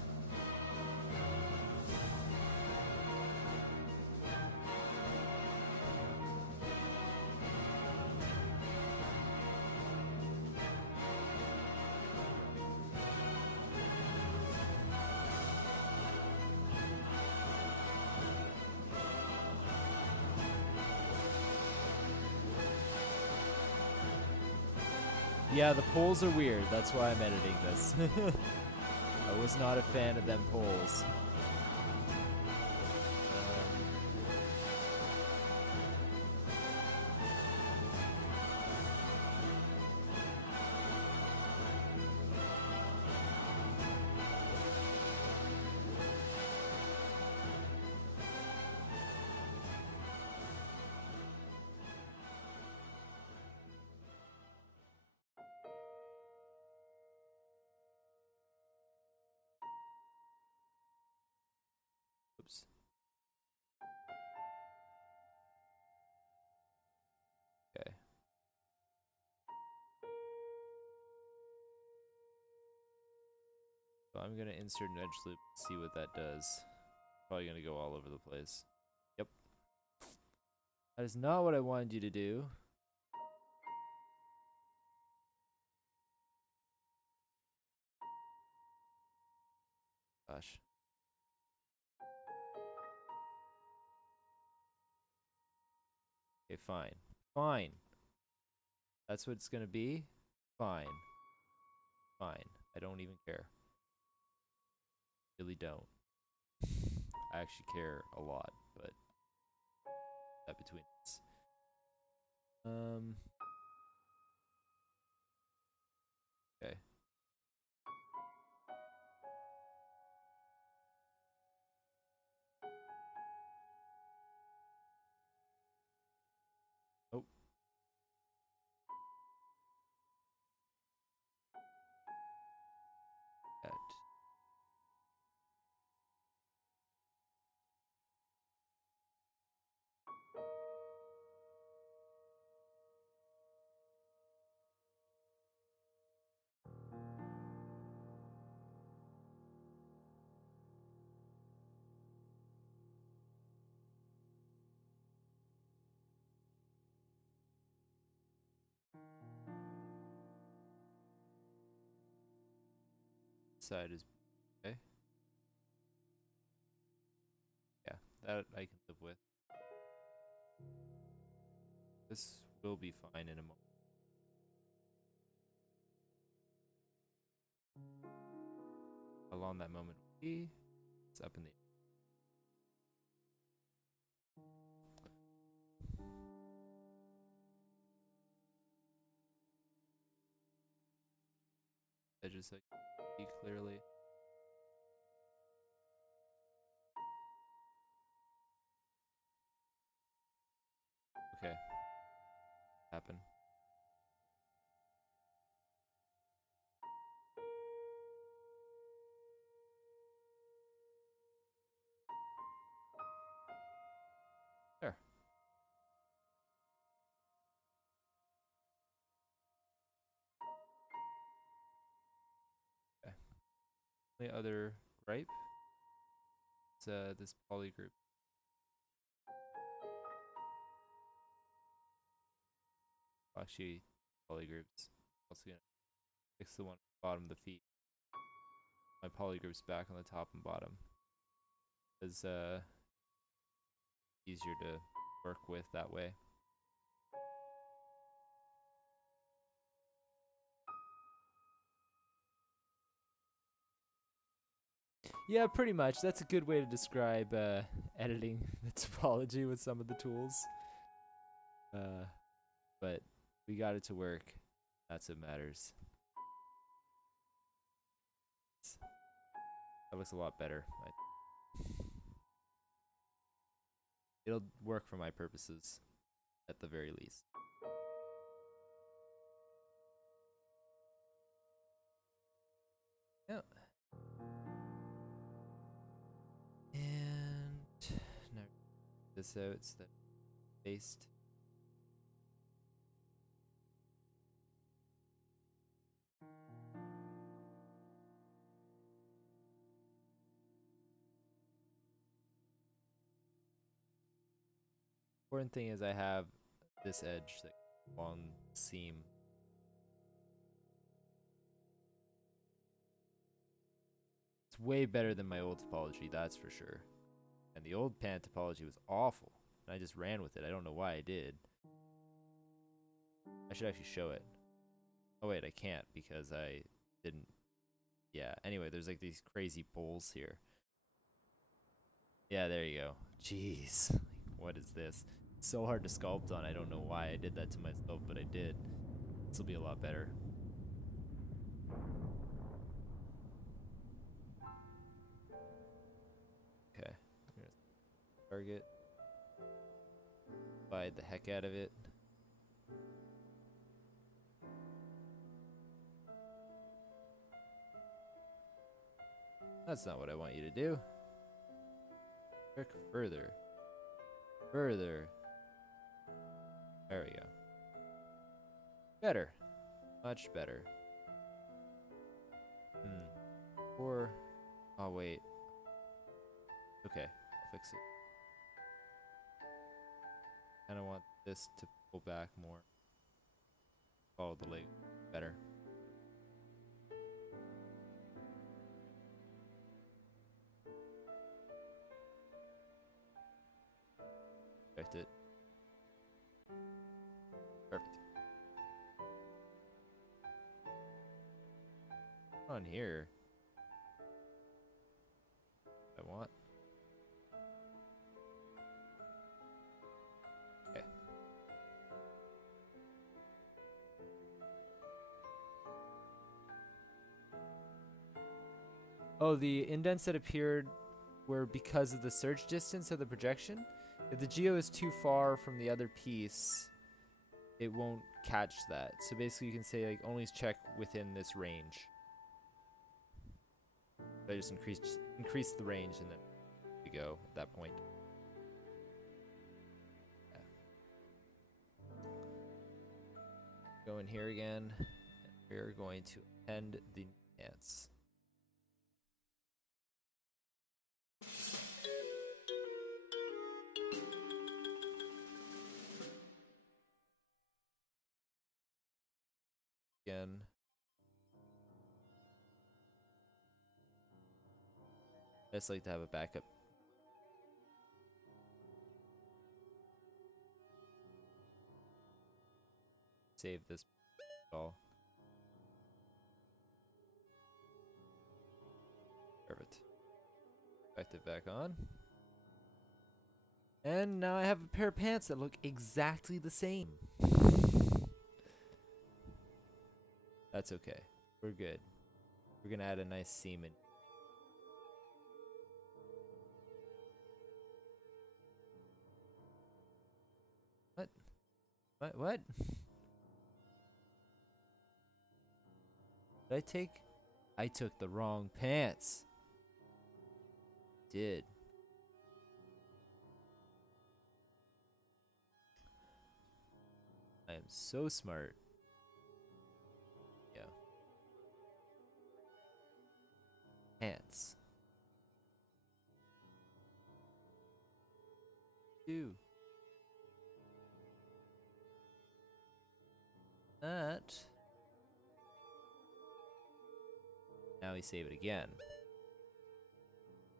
Yeah, the polls are weird. That's why I'm editing this. I was not a fan of them polls. Oops. Okay. So I'm gonna insert an edge loop and see what that does. Probably gonna go all over the place. Yep. That is not what I wanted you to do. Gosh. Okay, fine. Fine. That's what it's gonna be? Fine. Fine. I don't even care. Really don't. I actually care a lot, but that between us. Okay. Oh. That. Side is okay. Yeah, that I can live with. This will be fine in a moment. How long that moment will be, it's up in the air. edges so you can see clearly. Okay. Happen. There. Okay. The other gripe is this poly group. Actually, poly groups. Also gonna fix the one at the bottom of the feet. My poly group's back on the top and bottom. It's easier to work with that way. Yeah, pretty much. That's a good way to describe editing the topology with some of the tools. But we got it to work. That's what matters. That looks a lot better. It'll work for my purposes, at the very least. Yeah. And now this out so that based. Important thing is I have this edge that long seam. It's way better than my old topology, that's for sure. And the old pan topology was awful. And I just ran with it. I don't know why I did. I should actually show it. Oh wait, I can't because I didn't. Yeah, anyway, there's like these crazy bowls here. Yeah, there you go. Jeez, what is this? It's so hard to sculpt on. I don't know why I did that to myself, but I did. This will be a lot better. Okay, target. Bide the heck out of it. That's not what I want you to do. Work further. Further. There we go. Better. Much better. Or... oh, wait. Okay, I'll fix it. Kinda want this to pull back more. Follow the leg better. Perfect it. Perfect. On here. I want. Okay. Oh, the indents that appeared were because of the surge distance of the projection. If the geo is too far from the other piece, it won't catch that. So basically you can say like only check within this range. So I just increase the range and then we go at that point. Yeah. Go in here again, and we're going to end the dance. Again. I just like to have a backup. Save this all. Perfect. Effective back on. And now I have a pair of pants that look exactly the same. That's okay. We're good. We're gonna add a nice seam in. What? What? Did I take? I took the wrong pants. Did. I am so smart. Yeah. Pants. 2. That. Now we save it again.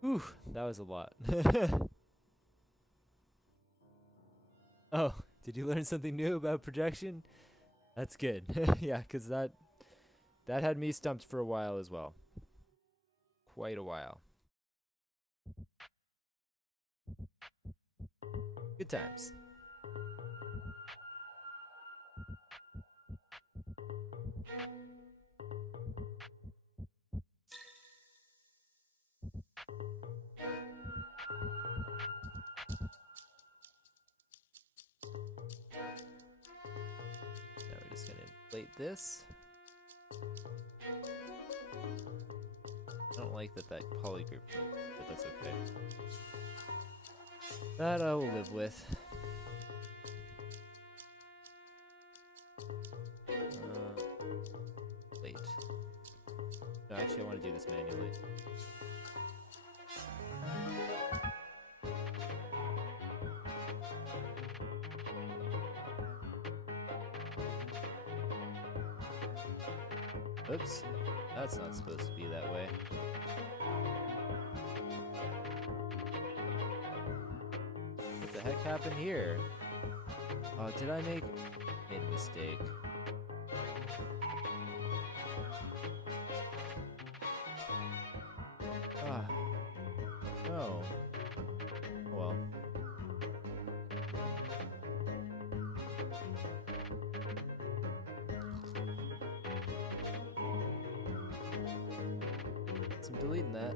Whew, that was a lot. Oh, did you learn something new about projection? That's good. Yeah, because that had me stumped for a while as well. Quite a while. Good times. Now we're just gonna inflate this. I don't like that polygroup, but that's okay. That I will live with. Wait. No, actually I want to do this manually. Oops, that's not supposed to be that way. What the heck happened here? Oh, did I made a mistake? Ah, no. Well. So I'm deleting that.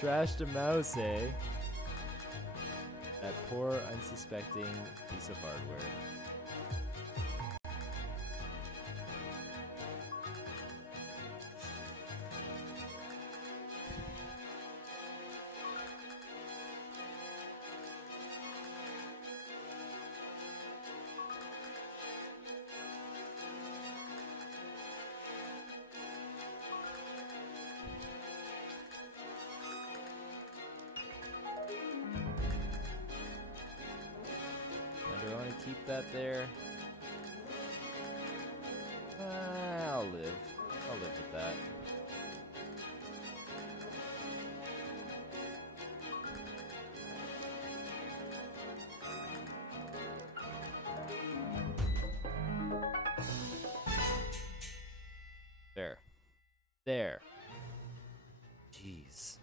Trashed a mouse, eh? That poor, unsuspecting piece of hardware. Do I want to keep that there? I'll live. I'll live with that. There. There. Jeez.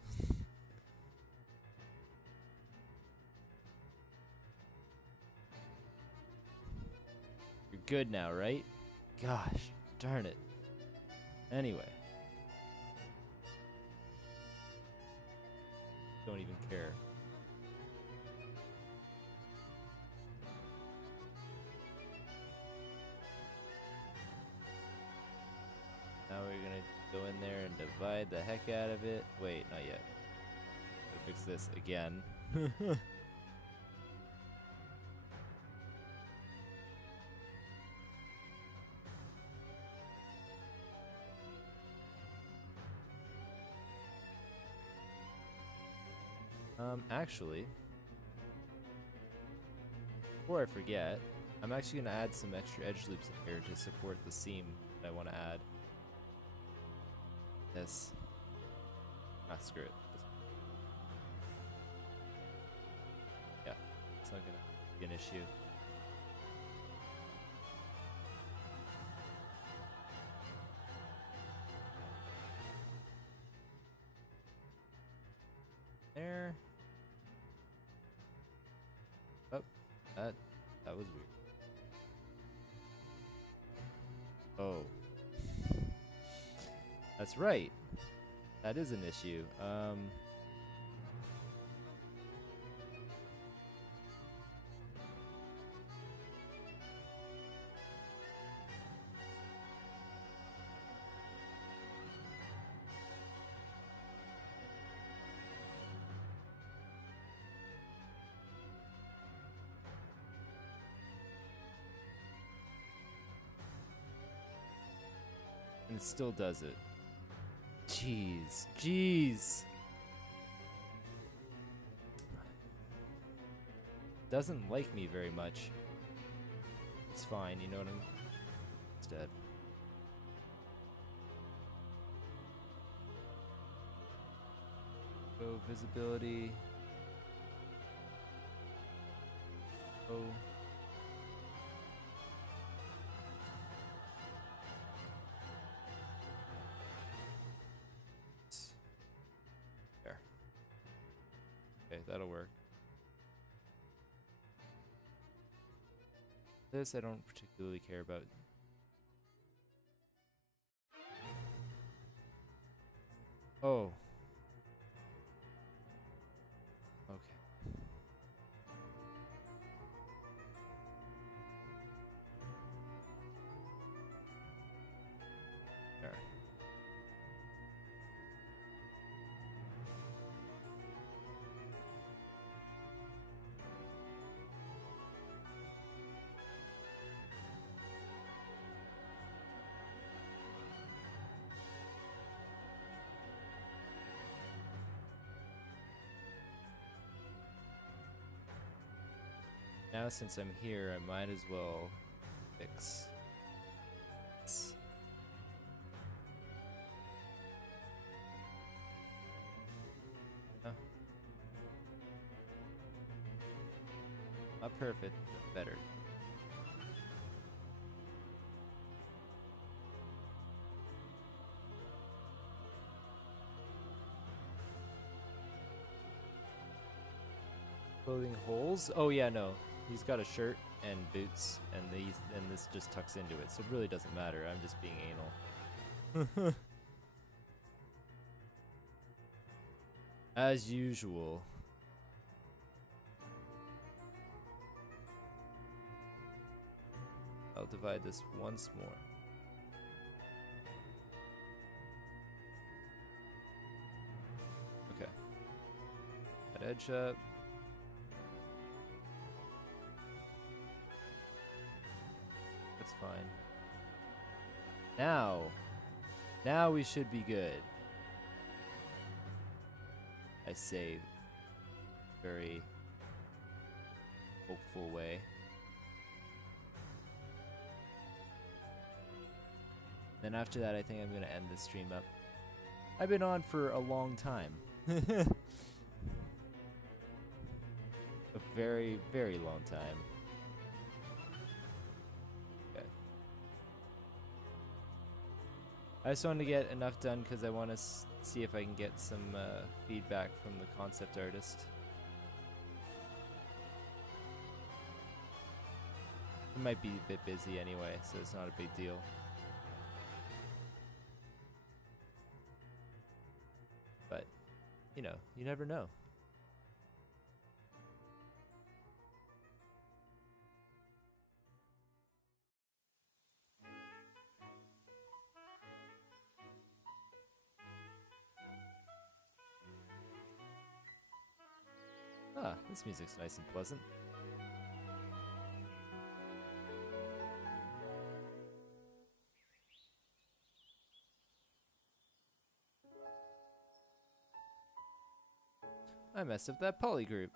You're good now, right? Gosh, darn it. Anyway. Don't even care. Now we're gonna go in there and divide the heck out of it. Wait, not yet. Gotta fix this again. Actually, before I forget, I'm actually gonna add some extra edge loops in here to support the seam that I want to add. This. Ah, screw it. Yeah, it's not gonna. an issue. There. Oh, that was weird. Oh. That's right. That is an issue. And it still does it. Jeez. Jeez. Doesn't like me very much. It's fine, you know what I'm... It's dead. Go visibility. Oh. There. Okay, that'll work. This I don't particularly care about. Oh. Okay. There. Now since I'm here, I might as well fix this. Oh. Not perfect, but better. Clothing holes? Oh yeah, no. He's got a shirt and boots, and this just tucks into it, so it really doesn't matter. I'm just being anal. As usual. I'll divide this once more. Okay. That edge up. That's fine. Now we should be good. I say, very hopeful way. Then after that, I think I'm gonna end the stream up. I've been on for a long time. A very, very long time. Okay. I just wanted to get enough done because I want to see if I can get some feedback from the concept artist. I might be a bit busy anyway, so it's not a big deal. But, you know, you never know. Ah, this music's nice and pleasant. I messed up that poly group.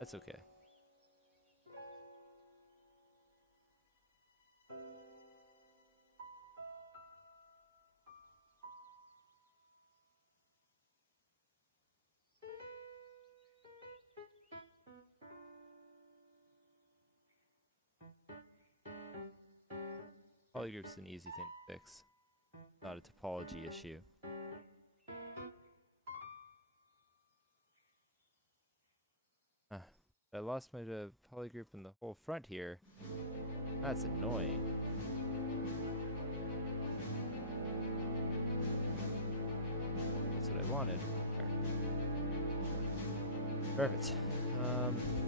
That's okay. Polygroup's an easy thing to fix. Not a topology issue. I lost my polygroup in the whole front here. That's annoying. That's what I wanted. There. Perfect.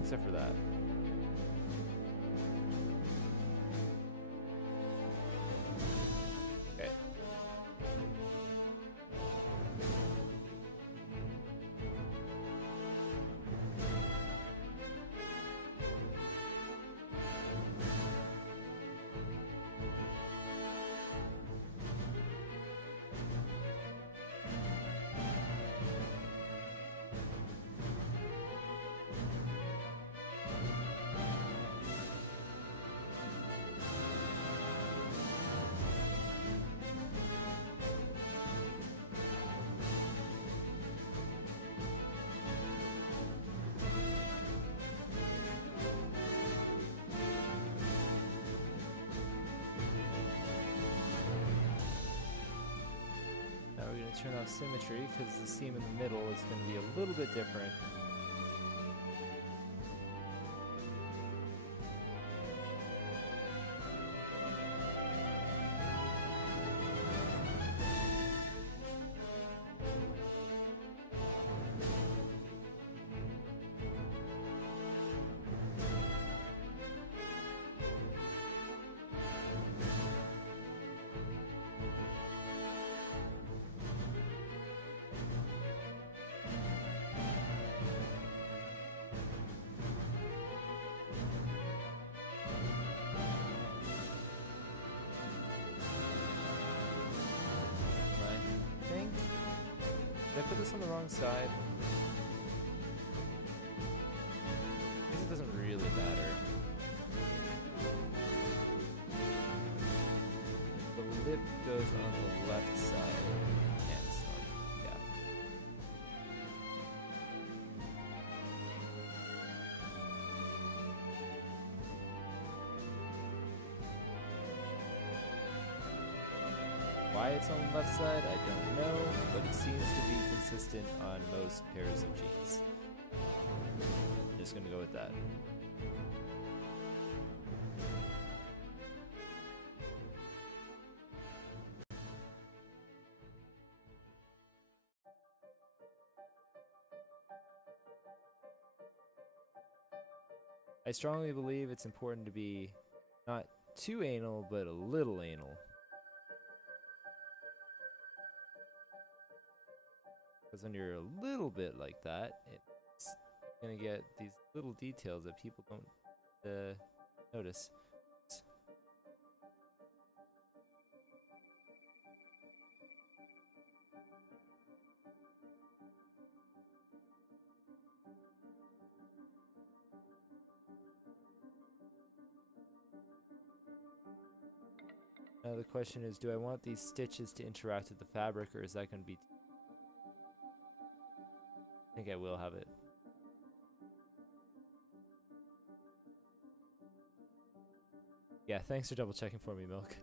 Except for that. Okay. Turn off symmetry because the seam in the middle is going to be a little bit different. Did I put this on the wrong side? I guess it doesn't really matter. The lip goes on the left side. And so, yeah. Why it's on the left side, I don't know, but it seems to be consistent on most pairs of jeans. I'm just gonna go with that. I strongly believe it's important to be not too anal, but a little anal. Because when you're a little bit like that, it's gonna get these little details that people don't notice. Now the question is, do I want these stitches to interact with the fabric, or is that going to be... I think I will have it. Yeah, thanks for double checking for me, Milk.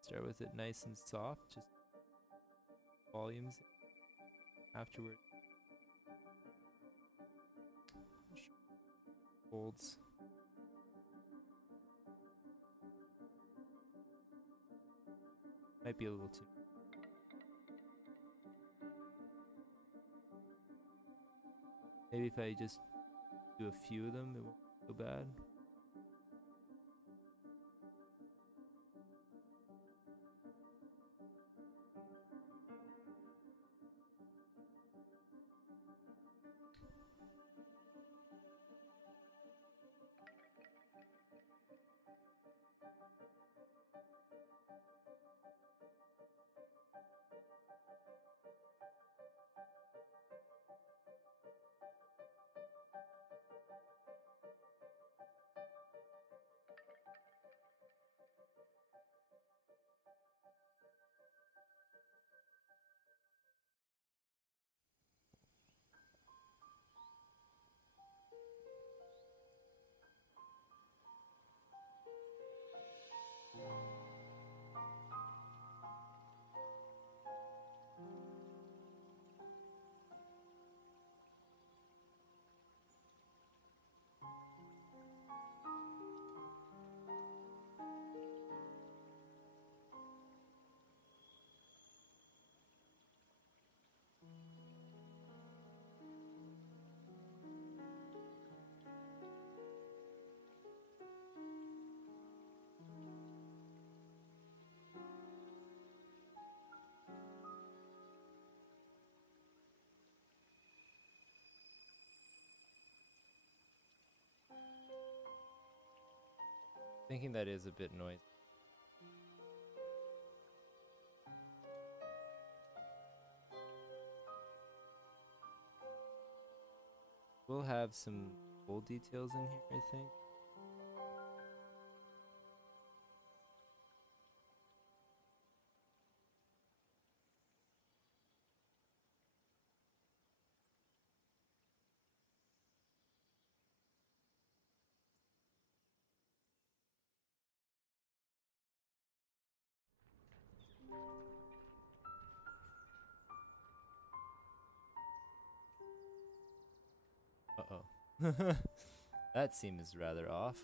Start with it nice and soft, just volumes afterward. Folds. Might be a little too. Maybe if I just do a few of them, it won't be so bad. Thinking that is a bit noisy. We'll have some old details in here, I think. Uh-oh. That seems rather off.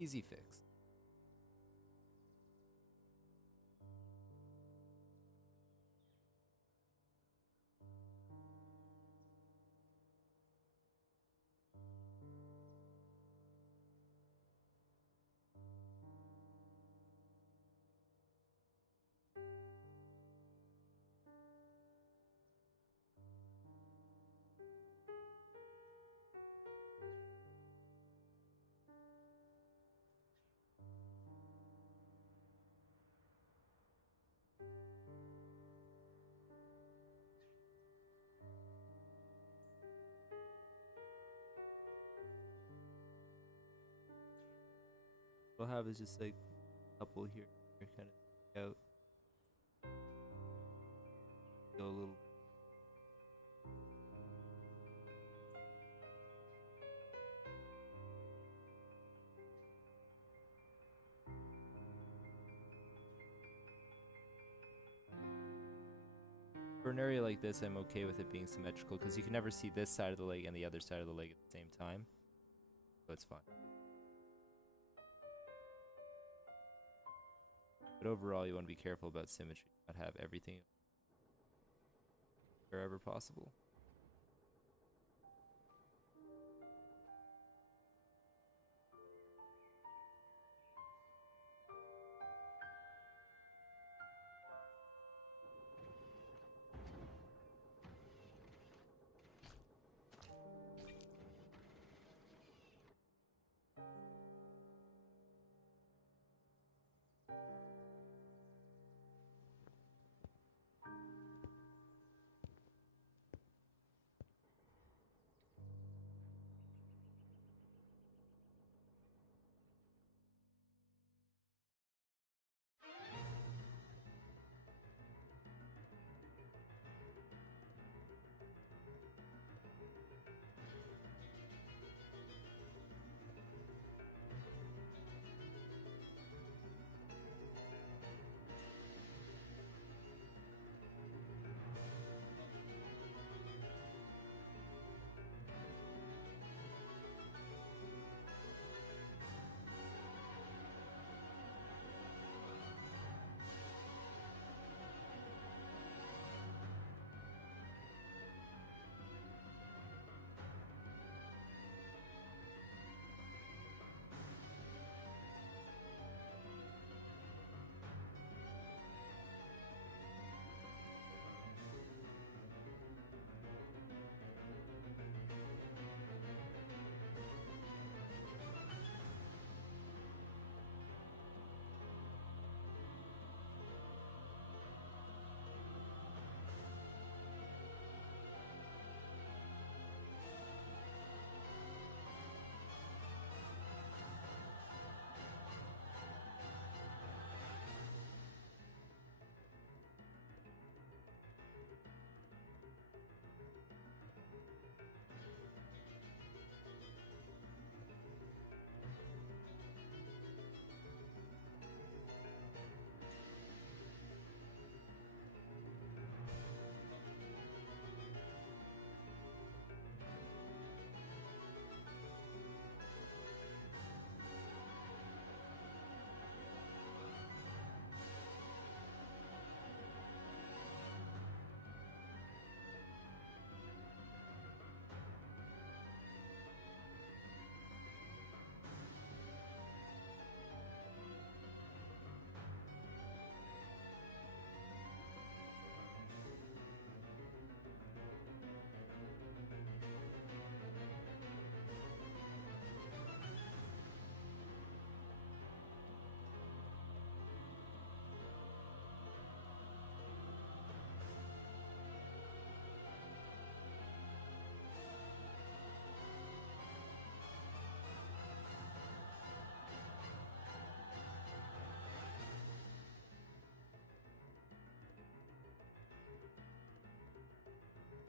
Easy fix. We'll have is just like a couple here, kind of out. Go a little. For an area like this, I'm okay with it being symmetrical because you can never see this side of the leg and the other side of the leg at the same time. So it's fine. But overall, you want to be careful about symmetry, not have everything wherever possible.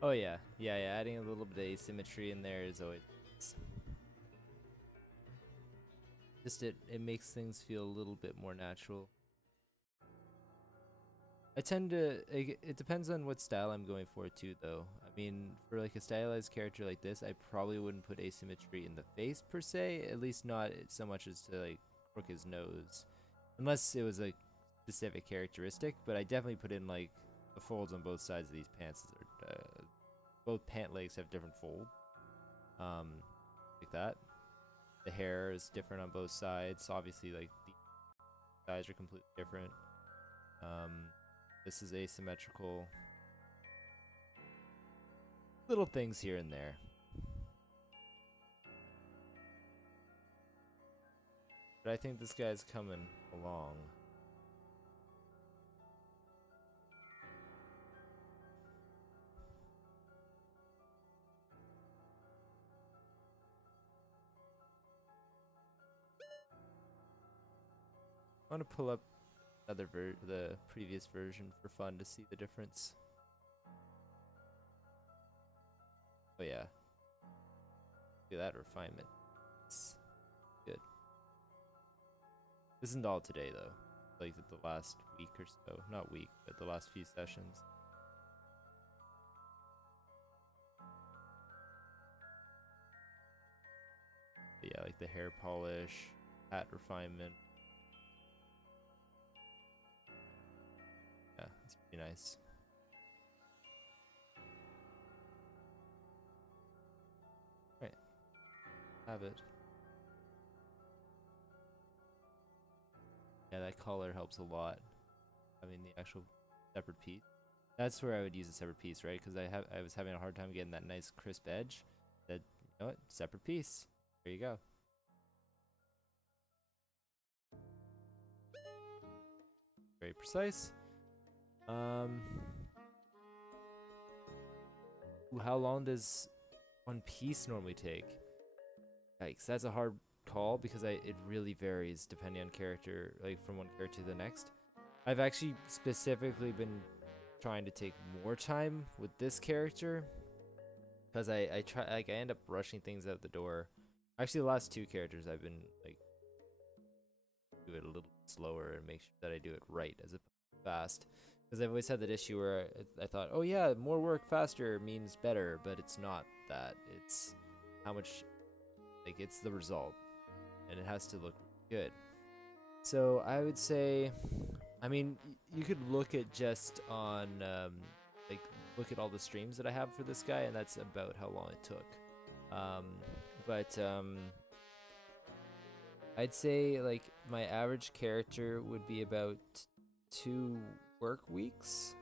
Oh yeah, yeah. Adding a little bit of asymmetry in there is always just it makes things feel a little bit more natural. I tend to it depends on what style I'm going for too, though. I mean, for like a stylized character like this, I probably wouldn't put asymmetry in the face per se, at least not so much as to like crook his nose, unless it was a specific characteristic. But I definitely put in like the folds on both sides of these pants. Both pant legs have different fold, um, like that. The hair is different on both sides. Obviously, like the sides are completely different. This is asymmetrical. Little things here and there. But I think this guy's coming along. I want to pull up the previous version for fun to see the difference. Oh yeah. Look at that refinement. It's good. This isn't all today though. Like the last week or so. Not week, but the last few sessions. But yeah, like the hair polish, hat refinement. Yeah, it's pretty nice. Right. Have it. Yeah, that color helps a lot. I mean, the actual separate piece. That's where I would use a separate piece, right? Because I was having a hard time getting that nice crisp edge. That, you know what? Separate piece. There you go. Very precise. How long does one piece normally take? Yikes, that's a hard call because it really varies depending on character, like from one character to the next. I've actually specifically been trying to take more time with this character because I try, like, I end up rushing things out the door. Actually, the last two characters I've been like do it a little slower and make sure that I do it right as opposed to fast. Because I've always had that issue where I thought, oh yeah, more work faster means better, but it's not that. It's how much, like, it's the result, and it has to look good. So I would say, I mean, you could look at just on, like, look at all the streams that I have for this guy, and that's about how long it took. But I'd say, like, my average character would be about 2 work weeks.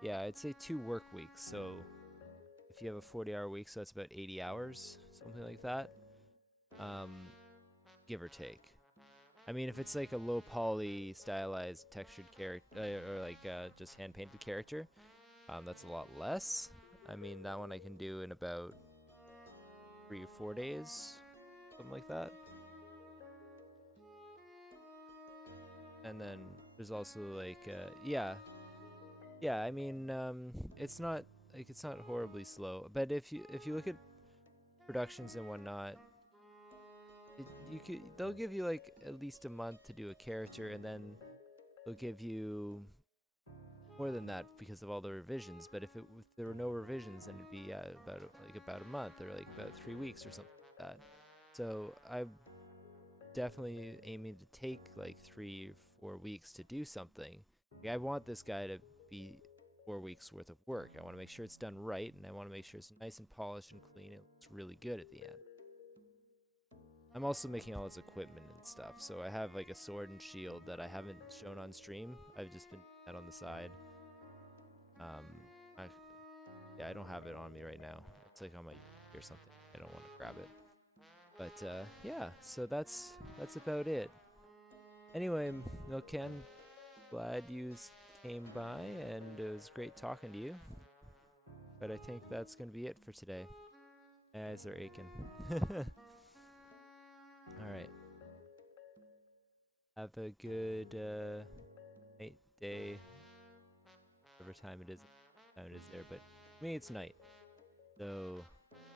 Yeah, I'd say 2 work weeks. So if you have a 40-hour week, so that's about 80 hours, something like that, give or take. I mean, if it's like a low poly stylized textured character, or like just hand painted character, that's a lot less. I mean, that one I can do in about 3 or 4 days, something like that. And then there's also like yeah, I mean, it's not horribly slow, but if you look at productions and whatnot, they'll give you like at least a month to do a character, and then they'll give you more than that because of all the revisions. But if there were no revisions, then it'd be about a month, or like about 3 weeks or something like that. So I'm definitely aiming to take like 3 or 4 weeks to do something. Like, I want this guy to be 4 weeks worth of work. I want to make sure it's done right, and I want to make sure it's nice and polished and clean. It looks really good at the end. I'm also making all his equipment and stuff. So I have like a sword and shield that I haven't shown on stream. I've just been that on the side. Yeah, I don't have it on me right now. It's like on my or something. I don't want to grab it. But yeah, so that's about it. Anyway, Milken, glad you came by, and it was great talking to you. But I think that's gonna be it for today. My eyes are aching. All right. Have a good night, day, whatever time it is there. But me, it's night. So,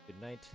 good night.